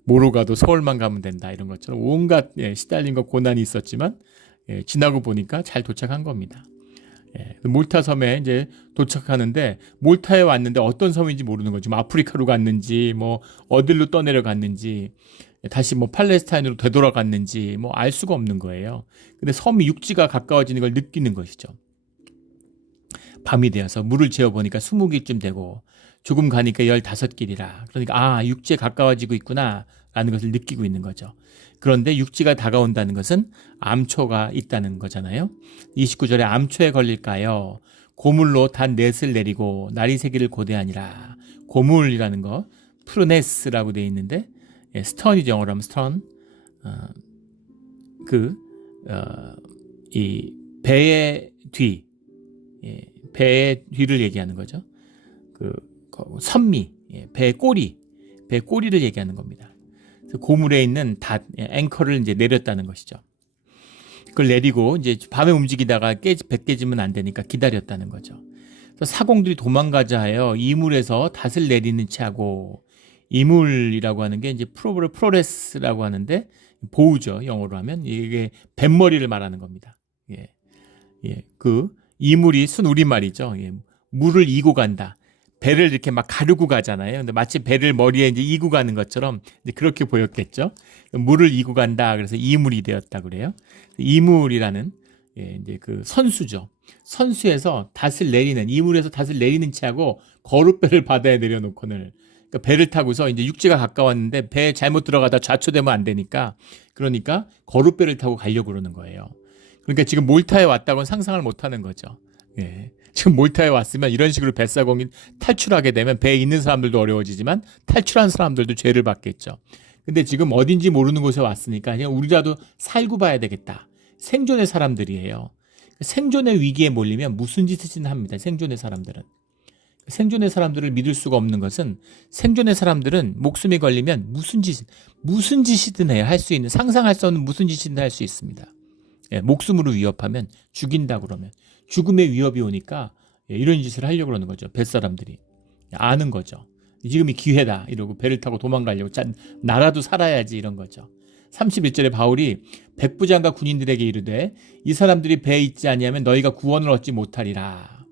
뭐로 가도 서울만 가면 된다, 이런 것처럼 온갖 시달린 것 고난이 있었지만 지나고 보니까 잘 도착한 겁니다. 몰타 섬에 이제 도착하는데, 몰타에 왔는데 어떤 섬인지 모르는 거죠. 뭐 아프리카로 갔는지 뭐 어딜로 떠내려 갔는지 다시 뭐 팔레스타인으로 되돌아갔는지 뭐 알 수가 없는 거예요. 근데 섬이 육지가 가까워지는 걸 느끼는 것이죠. 밤이 되어서 물을 재어보니까 20길쯤 되고 조금 가니까 15길이라. 그러니까 육지에 가까워지고 있구나 라는 것을 느끼고 있는 거죠. 그런데 육지가 다가온다는 것은 암초가 있다는 거잖아요. 29절에 암초에 걸릴까요? 고물로 단 넷을 내리고 날이 새기를 고대하니라. 고물이라는 거 프루네스라고 되어 있는데, 스턴이죠. 영어로 하면 스턴. 이 배의 뒤, 배의 뒤를 얘기하는 거죠. 그 선미, 배의 꼬리를 얘기하는 겁니다. 그래서 고물에 있는 앵커를 이제 내렸다는 것이죠. 그걸 내리고 이제 밤에 움직이다가 배 깨지면 안 되니까 기다렸다는 거죠. 그래서 사공들이 도망가자 하여 이물에서 닷을 내리는 채하고, 이물이라고 하는 게 이제 프로레스라고 하는데 보우죠. 영어로 하면 이게 뱃머리를 말하는 겁니다. 그 이물이 순 우리말이죠. 물을 이고 간다. 배를 이렇게 막 가르고 가잖아요. 근데 마치 배를 머리에 이제 이고 가는 것처럼 이제 그렇게 보였겠죠. 물을 이고 간다. 그래서 이물이 되었다 그래요. 이물이라는 이제 그 선수죠. 선수에서 닷을 내리는, 이물에서 닷을 내리는 채하고 거룻배를 바다에 내려놓고는, 그러니까 배를 타고서 이제 육지가 가까웠는데 배 잘못 들어가다 좌초되면 안 되니까, 그러니까 거룻배를 타고 가려고 그러는 거예요. 그러니까 지금 몰타에 왔다고는 상상을 못 하는 거죠. 지금 몰타에 왔으면 이런 식으로 뱃사공이 탈출하게 되면 배에 있는 사람들도 어려워지지만 탈출한 사람들도 죄를 받겠죠. 근데 지금 어딘지 모르는 곳에 왔으니까 그냥 우리라도 살고 봐야 되겠다. 생존의 사람들이에요. 생존의 위기에 몰리면 무슨 짓이든 합니다. 생존의 사람들은. 생존의 사람들을 믿을 수가 없는 것은, 생존의 사람들은 목숨이 걸리면 무슨 짓이든 해야 할 수 있는, 상상할 수 없는 무슨 짓이든 할 수 있습니다. 목숨으로 위협하면, 죽인다 그러면 죽음의 위협이 오니까 이런 짓을 하려고 그러는 거죠. 뱃사람들이 아는 거죠. 지금이 기회다 이러고 배를 타고 도망가려고, 나라도 살아야지 이런 거죠. 31절에 바울이 백부장과 군인들에게 이르되 이 사람들이 배에 있지 아니하면 너희가 구원을 얻지 못하리라.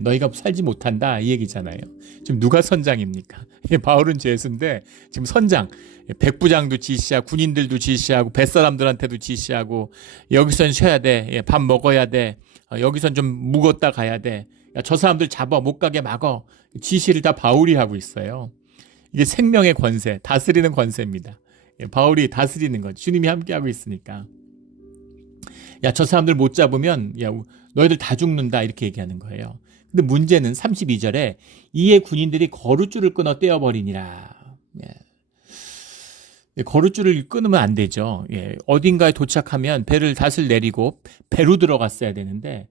너희가 살지 못한다 이 얘기잖아요. 지금 누가 선장입니까? 바울은 죄수인데 지금 선장, 백부장도 지시하고 군인들도 지시하고 뱃사람들한테도 지시하고 여기선 쉬어야 돼, 밥 먹어야 돼, 여기선 좀 묵었다 가야 돼, 야, 저 사람들 잡아 못 가게 막어, 지시를 다 바울이 하고 있어요. 이게 생명의 권세, 다스리는 권세입니다. 바울이 다스리는 거죠. 주님이 함께하고 있으니까. 야, 저 사람들 못 잡으면 야, 너희들 다 죽는다 이렇게 얘기하는 거예요. 근데 문제는 32절에 이에 군인들이 거룻줄을 끊어 떼어버리니라. 거룻줄을 끊으면 안 되죠. 어딘가에 도착하면 배를 닷을 내리고 배로 들어갔어야 되는데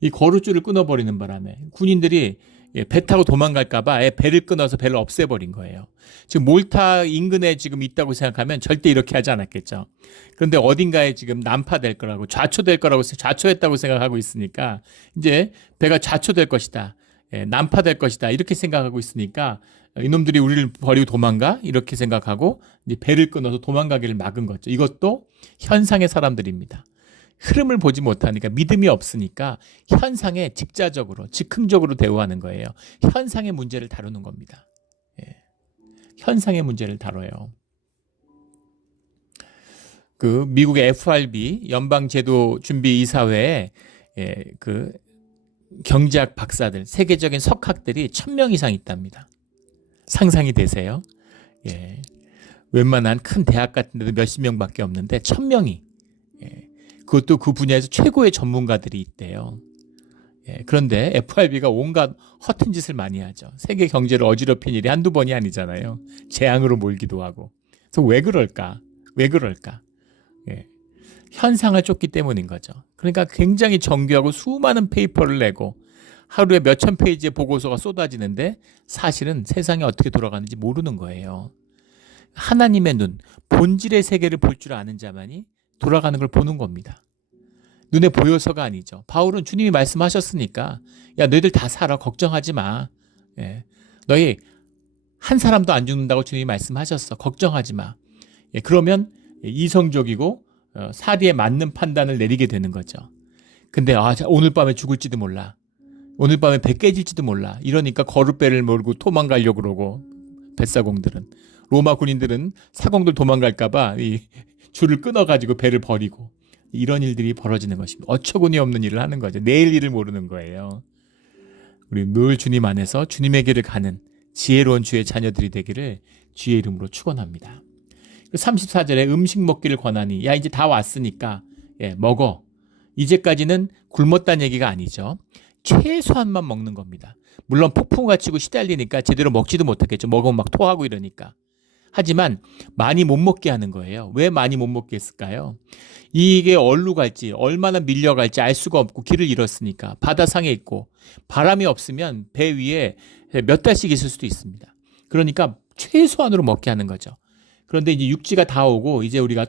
이 거룻줄을 끊어버리는 바람에 군인들이 배 타고 도망갈까봐 배를 끊어서 배를 없애버린 거예요. 지금 몰타 인근에 지금 있다고 생각하면 절대 이렇게 하지 않았겠죠. 그런데 어딘가에 지금 난파될 거라고, 좌초될 거라고, 좌초했다고 생각하고 있으니까 이제 배가 좌초될 것이다, 난파될 것이다 이렇게 생각하고 있으니까 이놈들이 우리를 버리고 도망가 이렇게 생각하고 이제 배를 끊어서 도망가기를 막은 거죠. 이것도 현상의 사람들입니다. 흐름을 보지 못하니까, 믿음이 없으니까 현상에 직자적으로 즉흥적으로 대우하는 거예요. 현상의 문제를 다루는 겁니다. 현상의 문제를 다뤄요. 그 미국의 FRB 연방제도준비이사회에 그 경제학 박사들, 세계적인 석학들이 1000명 이상 있답니다. 상상이 되세요? 웬만한 큰 대학 같은 데도 몇십 명밖에 없는데 1000명이, 그것도 그 분야에서 최고의 전문가들이 있대요. 그런데 FRB가 온갖 허튼 짓을 많이 하죠. 세계 경제를 어지럽힌 일이 한두 번이 아니잖아요. 재앙으로 몰기도 하고. 그래서 왜 그럴까? 왜 그럴까? 현상을 쫓기 때문인 거죠. 그러니까 굉장히 정교하고 수많은 페이퍼를 내고 하루에 몇천 페이지의 보고서가 쏟아지는데 사실은 세상이 어떻게 돌아가는지 모르는 거예요. 하나님의 눈, 본질의 세계를 볼 줄 아는 자만이 돌아가는 걸 보는 겁니다. 눈에 보여서가 아니죠. 바울은 주님이 말씀하셨으니까 야, 너희들 다 살아, 걱정하지 마. 너희 한 사람도 안 죽는다고 주님이 말씀하셨어, 걱정하지 마. 그러면 이성적이고 사리에 맞는 판단을 내리게 되는 거죠. 근데 오늘 밤에 죽을지도 몰라, 오늘 밤에 배 깨질지도 몰라 이러니까 거룻배를 몰고 도망가려고 그러고, 뱃사공들은, 로마 군인들은 사공들 도망갈까봐 이 줄을 끊어가지고 배를 버리고, 이런 일들이 벌어지는 것입니다. 어처구니 없는 일을 하는 거죠. 내일 일을 모르는 거예요. 우리 늘 주님 안에서 주님의 길을 가는 지혜로운 주의 자녀들이 되기를 주의 이름으로 축원합니다. 34절에 음식 먹기를 권하니, 야 이제 다 왔으니까 먹어. 이제까지는 굶었다는 얘기가 아니죠. 최소한만 먹는 겁니다. 물론 폭풍우가 치고 시달리니까 제대로 먹지도 못했겠죠. 먹으면 막 토하고 이러니까. 하지만 많이 못 먹게 하는 거예요. 왜 많이 못 먹게 했을까요? 이게 어디로 갈지, 얼마나 밀려갈지 알 수가 없고 길을 잃었으니까. 바다상에 있고 바람이 없으면 배 위에 몇 달씩 있을 수도 있습니다. 그러니까 최소한으로 먹게 하는 거죠. 그런데 이제 육지가 다 오고 이제 우리가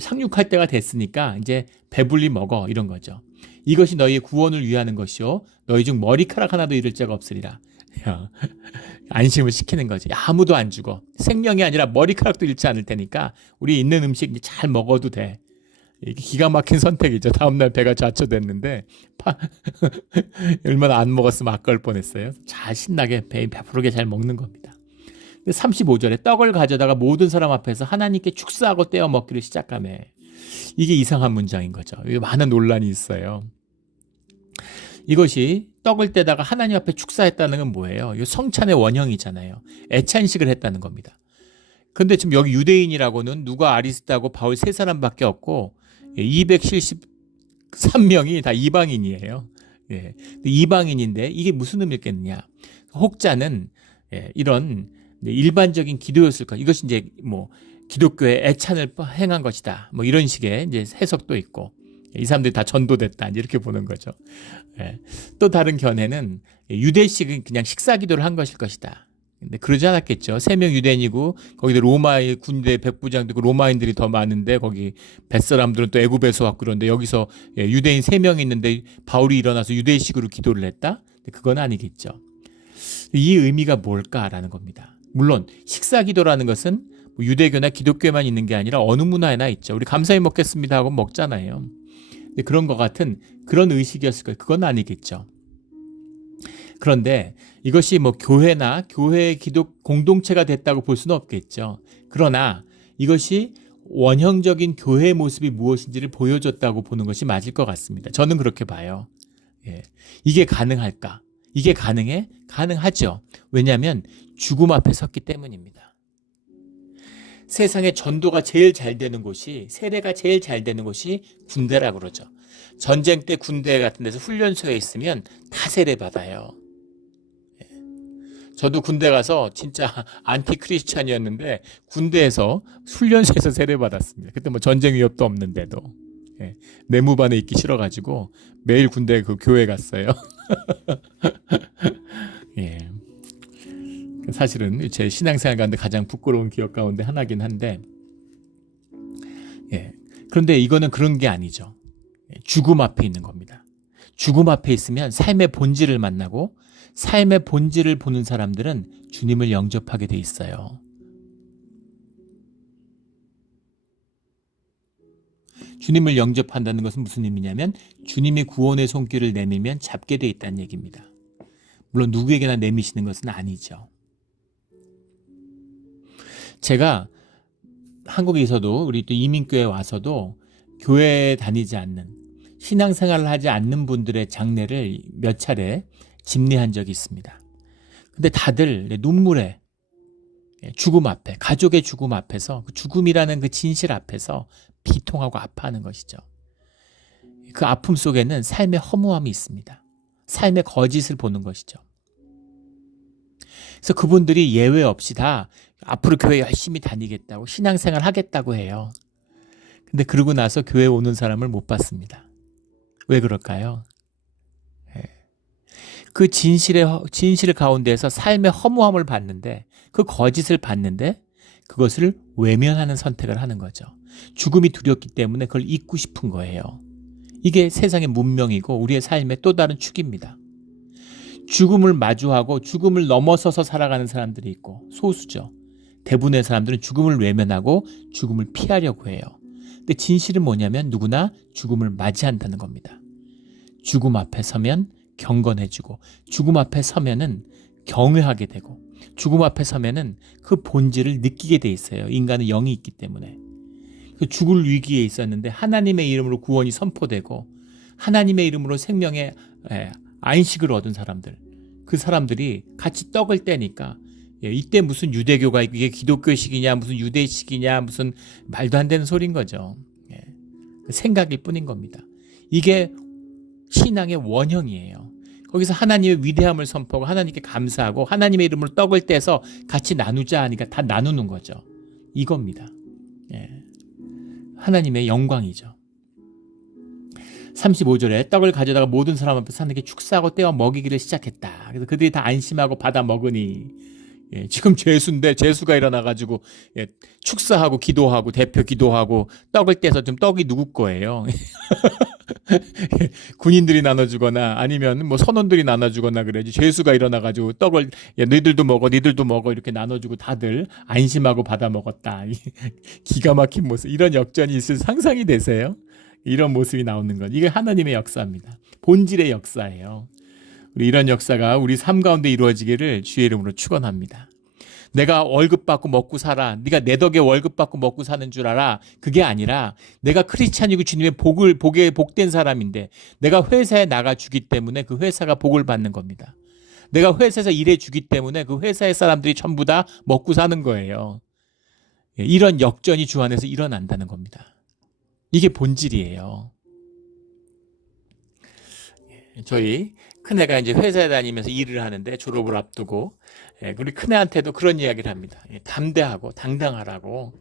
상륙할 때가 됐으니까 이제 배불리 먹어 이런 거죠. 이것이 너희의 구원을 위하는 것이요 너희 중 머리카락 하나도 잃을 자가 없으리라. 안심을 시키는 거지. 아무도 안 죽어. 생명이 아니라 머리카락도 잃지 않을 테니까 우리 있는 음식 잘 먹어도 돼. 이게 기가 막힌 선택이죠. 다음날 배가 좌초됐는데 얼마나 안 먹었으면 아까울 뻔했어요. 잘 신나게 배부르게 잘 먹는 겁니다. 35절에 떡을 가져다가 모든 사람 앞에서 하나님께 축사하고 떼어 먹기를 시작하며, 이게 이상한 문장인 거죠. 많은 논란이 있어요. 이것이 떡을 떼다가 하나님 앞에 축사했다는 건 뭐예요? 이거 성찬의 원형이잖아요. 애찬식을 했다는 겁니다. 근데 지금 여기 유대인이라고는 누가, 아리스타고 바울 세 사람밖에 없고 273명이 다 이방인이에요. 이방인인데 이게 무슨 의미겠느냐? 혹자는 이런 일반적인 기도였을 까 이것이 이제 뭐 기독교의 애찬을 행한 것이다. 뭐 이런 식의 이제 해석도 있고, 이 사람들이 다 전도됐다 이렇게 보는 거죠. 또 다른 견해는 유대식은 그냥 식사 기도를 한 것일 것이다. 근데 그러지 않았겠죠. 3명 유대인이고 거기도 로마의 군대 백부장도 있고 로마인들이 더 많은데 거기 뱃사람들은 또 애굽에서 왔고, 그런데 여기서 유대인 3명이 있는데 바울이 일어나서 유대식으로 기도를 했다? 그건 아니겠죠. 이 의미가 뭘까라는 겁니다. 물론 식사 기도라는 것은 유대교나 기독교에만 있는 게 아니라 어느 문화에나 있죠. 우리 감사히 먹겠습니다 하고 먹잖아요. 그런 것 같은 그런 의식이었을 거예요. 그건 아니겠죠. 그런데 이것이 뭐 교회나 교회 기독 공동체가 됐다고 볼 수는 없겠죠. 그러나 이것이 원형적인 교회의 모습이 무엇인지를 보여줬다고 보는 것이 맞을 것 같습니다. 저는 그렇게 봐요. 예. 이게 가능할까? 이게 가능해? 가능하죠. 왜냐하면 죽음 앞에 섰기 때문입니다. 세상에 전도가 제일 잘 되는 곳이, 세례가 제일 잘 되는 곳이 군대라고 그러죠. 전쟁 때 군대 같은 데서 훈련소에 있으면 다 세례 받아요. 저도 군대 가서 진짜 안티 크리스찬이었는데 군대에서 훈련소에서 세례 받았습니다. 그때 뭐 전쟁 위협도 없는데도 내무반에 있기 싫어가지고 매일 군대 그 교회 갔어요. 예. 사실은 제 신앙생활 가운데 가장 부끄러운 기억 가운데 하나긴 한데, 예. 그런데 이거는 그런 게 아니죠. 죽음 앞에 있는 겁니다. 죽음 앞에 있으면 삶의 본질을 만나고 삶의 본질을 보는 사람들은 주님을 영접하게 돼 있어요. 주님을 영접한다는 것은 무슨 의미냐면 주님이 구원의 손길을 내밀면 잡게 돼 있다는 얘기입니다. 물론 누구에게나 내미시는 것은 아니죠. 제가 한국에서도 우리 또 이민교회 와서도 교회에 다니지 않는, 신앙생활을 하지 않는 분들의 장례를 몇 차례 집례한 적이 있습니다. 근데 다들 눈물에, 죽음 앞에, 가족의 죽음 앞에서, 그 죽음이라는 그 진실 앞에서 비통하고 아파하는 것이죠. 그 아픔 속에는 삶의 허무함이 있습니다. 삶의 거짓을 보는 것이죠. 그래서 그분들이 예외 없이 다 앞으로 교회 열심히 다니겠다고, 신앙생활 하겠다고 해요. 근데 그러고 나서 교회 오는 사람을 못 봤습니다. 왜 그럴까요? 그 진실 가운데에서 삶의 허무함을 봤는데, 그 거짓을 봤는데 그것을 외면하는 선택을 하는 거죠. 죽음이 두렵기 때문에 그걸 잊고 싶은 거예요. 이게 세상의 문명이고 우리의 삶의 또 다른 축입니다. 죽음을 마주하고 죽음을 넘어서서 살아가는 사람들이 있고 소수죠. 대부분의 사람들은 죽음을 외면하고 죽음을 피하려고 해요. 근데 진실은 뭐냐면 누구나 죽음을 맞이한다는 겁니다. 죽음 앞에 서면 경건해지고, 죽음 앞에 서면은 경외하게 되고, 죽음 앞에 서면은 그 본질을 느끼게 돼 있어요. 인간은 영이 있기 때문에. 죽을 위기에 있었는데 하나님의 이름으로 구원이 선포되고 하나님의 이름으로 생명의 안식을 얻은 사람들, 그 사람들이 같이 떡을 떼니까, 이때 무슨 유대교가 이게 기독교식이냐, 무슨 유대식이냐, 무슨 말도 안 되는 소리인 거죠. 생각일 뿐인 겁니다. 이게 신앙의 원형이에요. 거기서 하나님의 위대함을 선포하고 하나님께 감사하고 하나님의 이름으로 떡을 떼서 같이 나누자 하니까 다 나누는 거죠. 이겁니다. 하나님의 영광이죠. 35절에 떡을 가져다가 모든 사람 앞에 사람에게 축사하고 떼어 먹이기를 시작했다. 그래서 그들이 다 안심하고 받아 먹으니, 지금 죄수인데 죄수가 일어나가지고 축사하고 기도하고 대표 기도하고 떡을 떼서 좀 떡이 누구 거예요? 군인들이 나눠주거나 아니면 뭐 선원들이 나눠주거나 그래야지, 죄수가 일어나가지고 떡을 너희들도 먹어 니들도 먹어 이렇게 나눠주고 다들 안심하고 받아 먹었다. 기가 막힌 모습, 이런 역전이 있을 상상이 되세요? 이런 모습이 나오는 것, 이게 하나님의 역사입니다. 본질의 역사예요. 우리 이런 역사가 우리 삶 가운데 이루어지기를 주의 이름으로 축원합니다. 내가 월급 받고 먹고 살아, 네가 내 덕에 월급 받고 먹고 사는 줄 알아. 그게 아니라 내가 크리스찬이고 주님의 복에 복된 사람인데 내가 회사에 나가주기 때문에 그 회사가 복을 받는 겁니다. 내가 회사에서 일해주기 때문에 그 회사의 사람들이 전부 다 먹고 사는 거예요. 이런 역전이 주 안에서 일어난다는 겁니다. 이게 본질이에요. 저희 큰애가 이제 회사에 다니면서 일을 하는데 졸업을 앞두고, 우리 큰애한테도 그런 이야기를 합니다. 담대하고 당당하라고,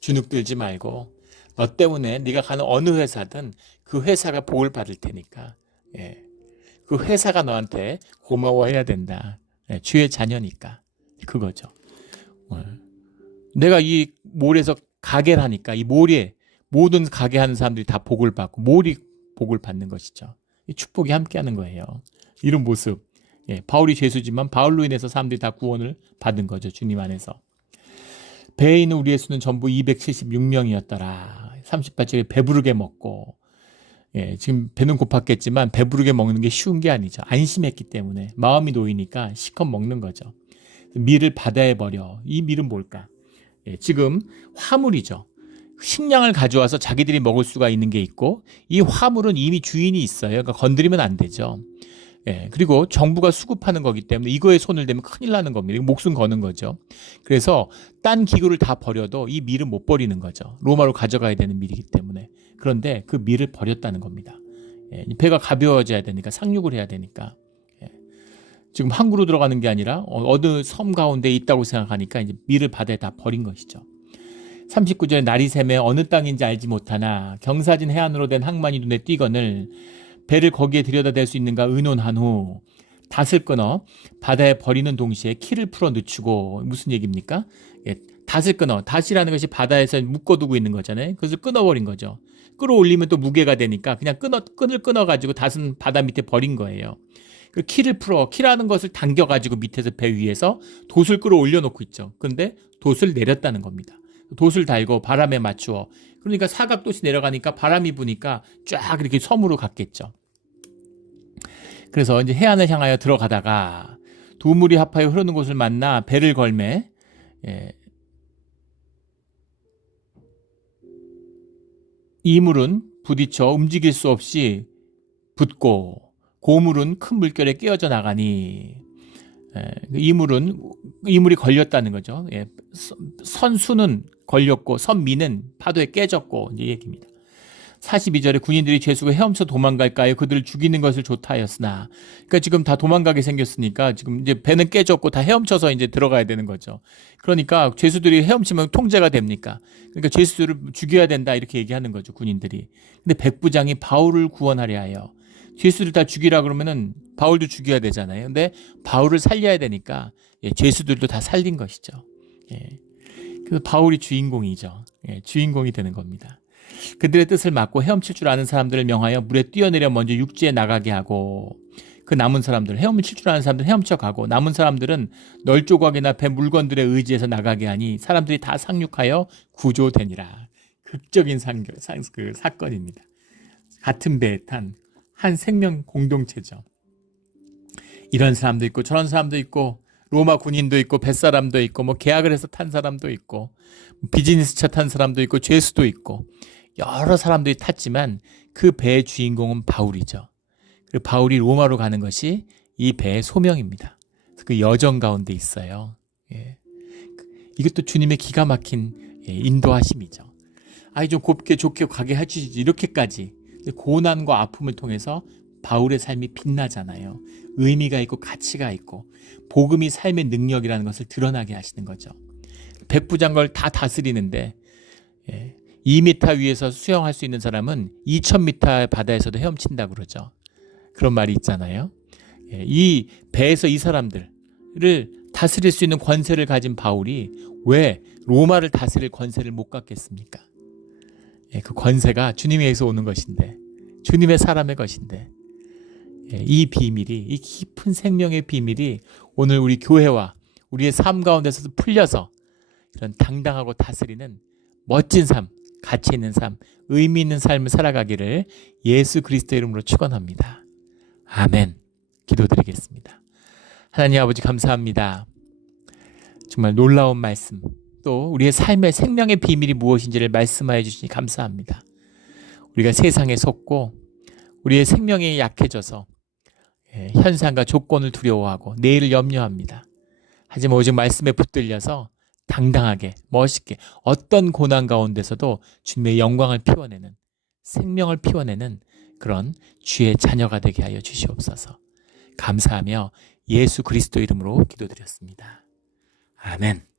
주눅 들지 말고 너 때문에 네가 가는 어느 회사든 그 회사가 복을 받을 테니까, 그 회사가 너한테 고마워해야 된다. 주의 자녀니까. 그거죠. 내가 이 몰에서 가게를 하니까 이 몰에 모든 가게 하는 사람들이 다 복을 받고 몰이 복을 받는 것이죠. 이 축복이 함께하는 거예요. 이런 모습. 바울이 죄수지만 바울로 인해서 사람들이 다 구원을 받은 거죠. 주님 안에서. 배에 있는 우리의 수는 전부 276명이었더라. 38절에 배부르게 먹고 지금 배는 고팠겠지만 배부르게 먹는 게 쉬운 게 아니죠. 안심했기 때문에 마음이 놓이니까 실컷 먹는 거죠. 밀을 바다에 버려. 이 밀은 뭘까? 지금 화물이죠. 식량을 가져와서 자기들이 먹을 수가 있는 게 있고 이 화물은 이미 주인이 있어요. 그러니까 건드리면 안 되죠. 그리고 정부가 수급하는 거기 때문에 이거에 손을 대면 큰일 나는 겁니다. 목숨 거는 거죠. 그래서 딴 기구를 다 버려도 이 밀은 못 버리는 거죠. 로마로 가져가야 되는 밀이기 때문에. 그런데 그 밀을 버렸다는 겁니다. 배가 가벼워져야 되니까 상륙을 해야 되니까. 지금 항구로 들어가는 게 아니라 어느 섬 가운데 있다고 생각하니까 이제 밀을 바다에 다 버린 것이죠. 39절에 날이 새매 어느 땅인지 알지 못하나 경사진 해안으로 된 항만이 눈에 띄거늘 배를 거기에 들여다댈 수 있는가 의논한 후 닷을 끊어 바다에 버리는 동시에 키를 풀어 늦추고 무슨 얘기입니까? 닷을 끊어. 닷이라는 것이 바다에서 묶어두고 있는 거잖아요. 그것을 끊어버린 거죠. 끌어올리면 또 무게가 되니까 그냥 끈을 끊어가지고 닷은 바다 밑에 버린 거예요. 그 키를 풀어. 키라는 것을 당겨가지고 밑에서 배 위에서 돛을 끌어올려 놓고 있죠. 그런데 돛을 내렸다는 겁니다. 돛을 달고 바람에 맞추어. 그러니까 사각돛이 내려가니까 바람이 부니까 쫙 이렇게 섬으로 갔겠죠. 그래서 이제 해안을 향하여 들어가다가 두 물이 합하여 흐르는 곳을 만나 배를 걸매 이 물은 부딪혀 움직일 수 없이 붙고 고물은 큰 물결에 깨어져 나가니 이 물이 걸렸다는 거죠. 선수는 걸렸고 선미는 파도에 깨졌고 이제 얘기입니다. 42절에 군인들이 죄수가 헤엄쳐 도망갈까요? 그들을 죽이는 것을 좋다 하였으나 그러니까 지금 다 도망가게 생겼으니까 지금 이제 배는 깨졌고 다 헤엄쳐서 이제 들어가야 되는 거죠. 그러니까 죄수들이 헤엄치면 통제가 됩니까? 그러니까 죄수들을 죽여야 된다 이렇게 얘기하는 거죠. 군인들이. 근데 백부장이 바울을 구원하려 하여 죄수들 다 죽이라 그러면은 바울도 죽여야 되잖아요. 근데 바울을 살려야 되니까 죄수들도 다 살린 것이죠. 그래서 바울이 주인공이죠. 주인공이 되는 겁니다. 그들의 뜻을 막고 헤엄칠 줄 아는 사람들을 명하여 물에 뛰어내려 먼저 육지에 나가게 하고 그 남은 사람들, 헤엄칠 줄 아는 사람들 헤엄쳐 가고 남은 사람들은 널조각이나 배 물건들에 의지해서 나가게 하니 사람들이 다 상륙하여 구조되니라. 극적인 그 사건입니다. 같은 배에 탄 한 생명 공동체죠. 이런 사람도 있고 저런 사람도 있고 로마 군인도 있고 뱃사람도 있고 뭐 계약을 해서 탄 사람도 있고 비즈니스차 탄 사람도 있고 죄수도 있고 여러 사람들이 탔지만 그 배의 주인공은 바울이죠. 그리고 바울이 로마로 가는 것이 이 배의 소명입니다. 그 여정 가운데 있어요. 이것도 주님의 기가 막힌 인도하심이죠. 아이 좀 곱게 좋게 가게 해주시지 이렇게까지. 고난과 아픔을 통해서 바울의 삶이 빛나잖아요. 의미가 있고 가치가 있고 복음이 삶의 능력이라는 것을 드러나게 하시는 거죠. 백부장 걸 다 다스리는데 2m 위에서 수영할 수 있는 사람은 2000m 바다에서도 헤엄친다 그러죠. 그런 말이 있잖아요. 이 배에서 이 사람들을 다스릴 수 있는 권세를 가진 바울이 왜 로마를 다스릴 권세를 못 갖겠습니까? 그 권세가 주님에게서 오는 것인데 주님의 사람의 것인데 이 비밀이 이 깊은 생명의 비밀이 오늘 우리 교회와 우리의 삶 가운데서 풀려서 이런 당당하고 다스리는 멋진 삶, 가치 있는 삶, 의미 있는 삶을 살아가기를 예수 그리스도의 이름으로 축원합니다. 아멘. 기도드리겠습니다. 하나님 아버지 감사합니다. 정말 놀라운 말씀 또 우리의 삶의 생명의 비밀이 무엇인지를 말씀하여 주시니 감사합니다. 우리가 세상에 속고 우리의 생명이 약해져서 현상과 조건을 두려워하고 내일을 염려합니다. 하지만 오직 말씀에 붙들려서 당당하게 멋있게 어떤 고난 가운데서도 주님의 영광을 피워내는 생명을 피워내는 그런 주의 자녀가 되게 하여 주시옵소서. 감사하며 예수 그리스도 이름으로 기도드렸습니다. 아멘.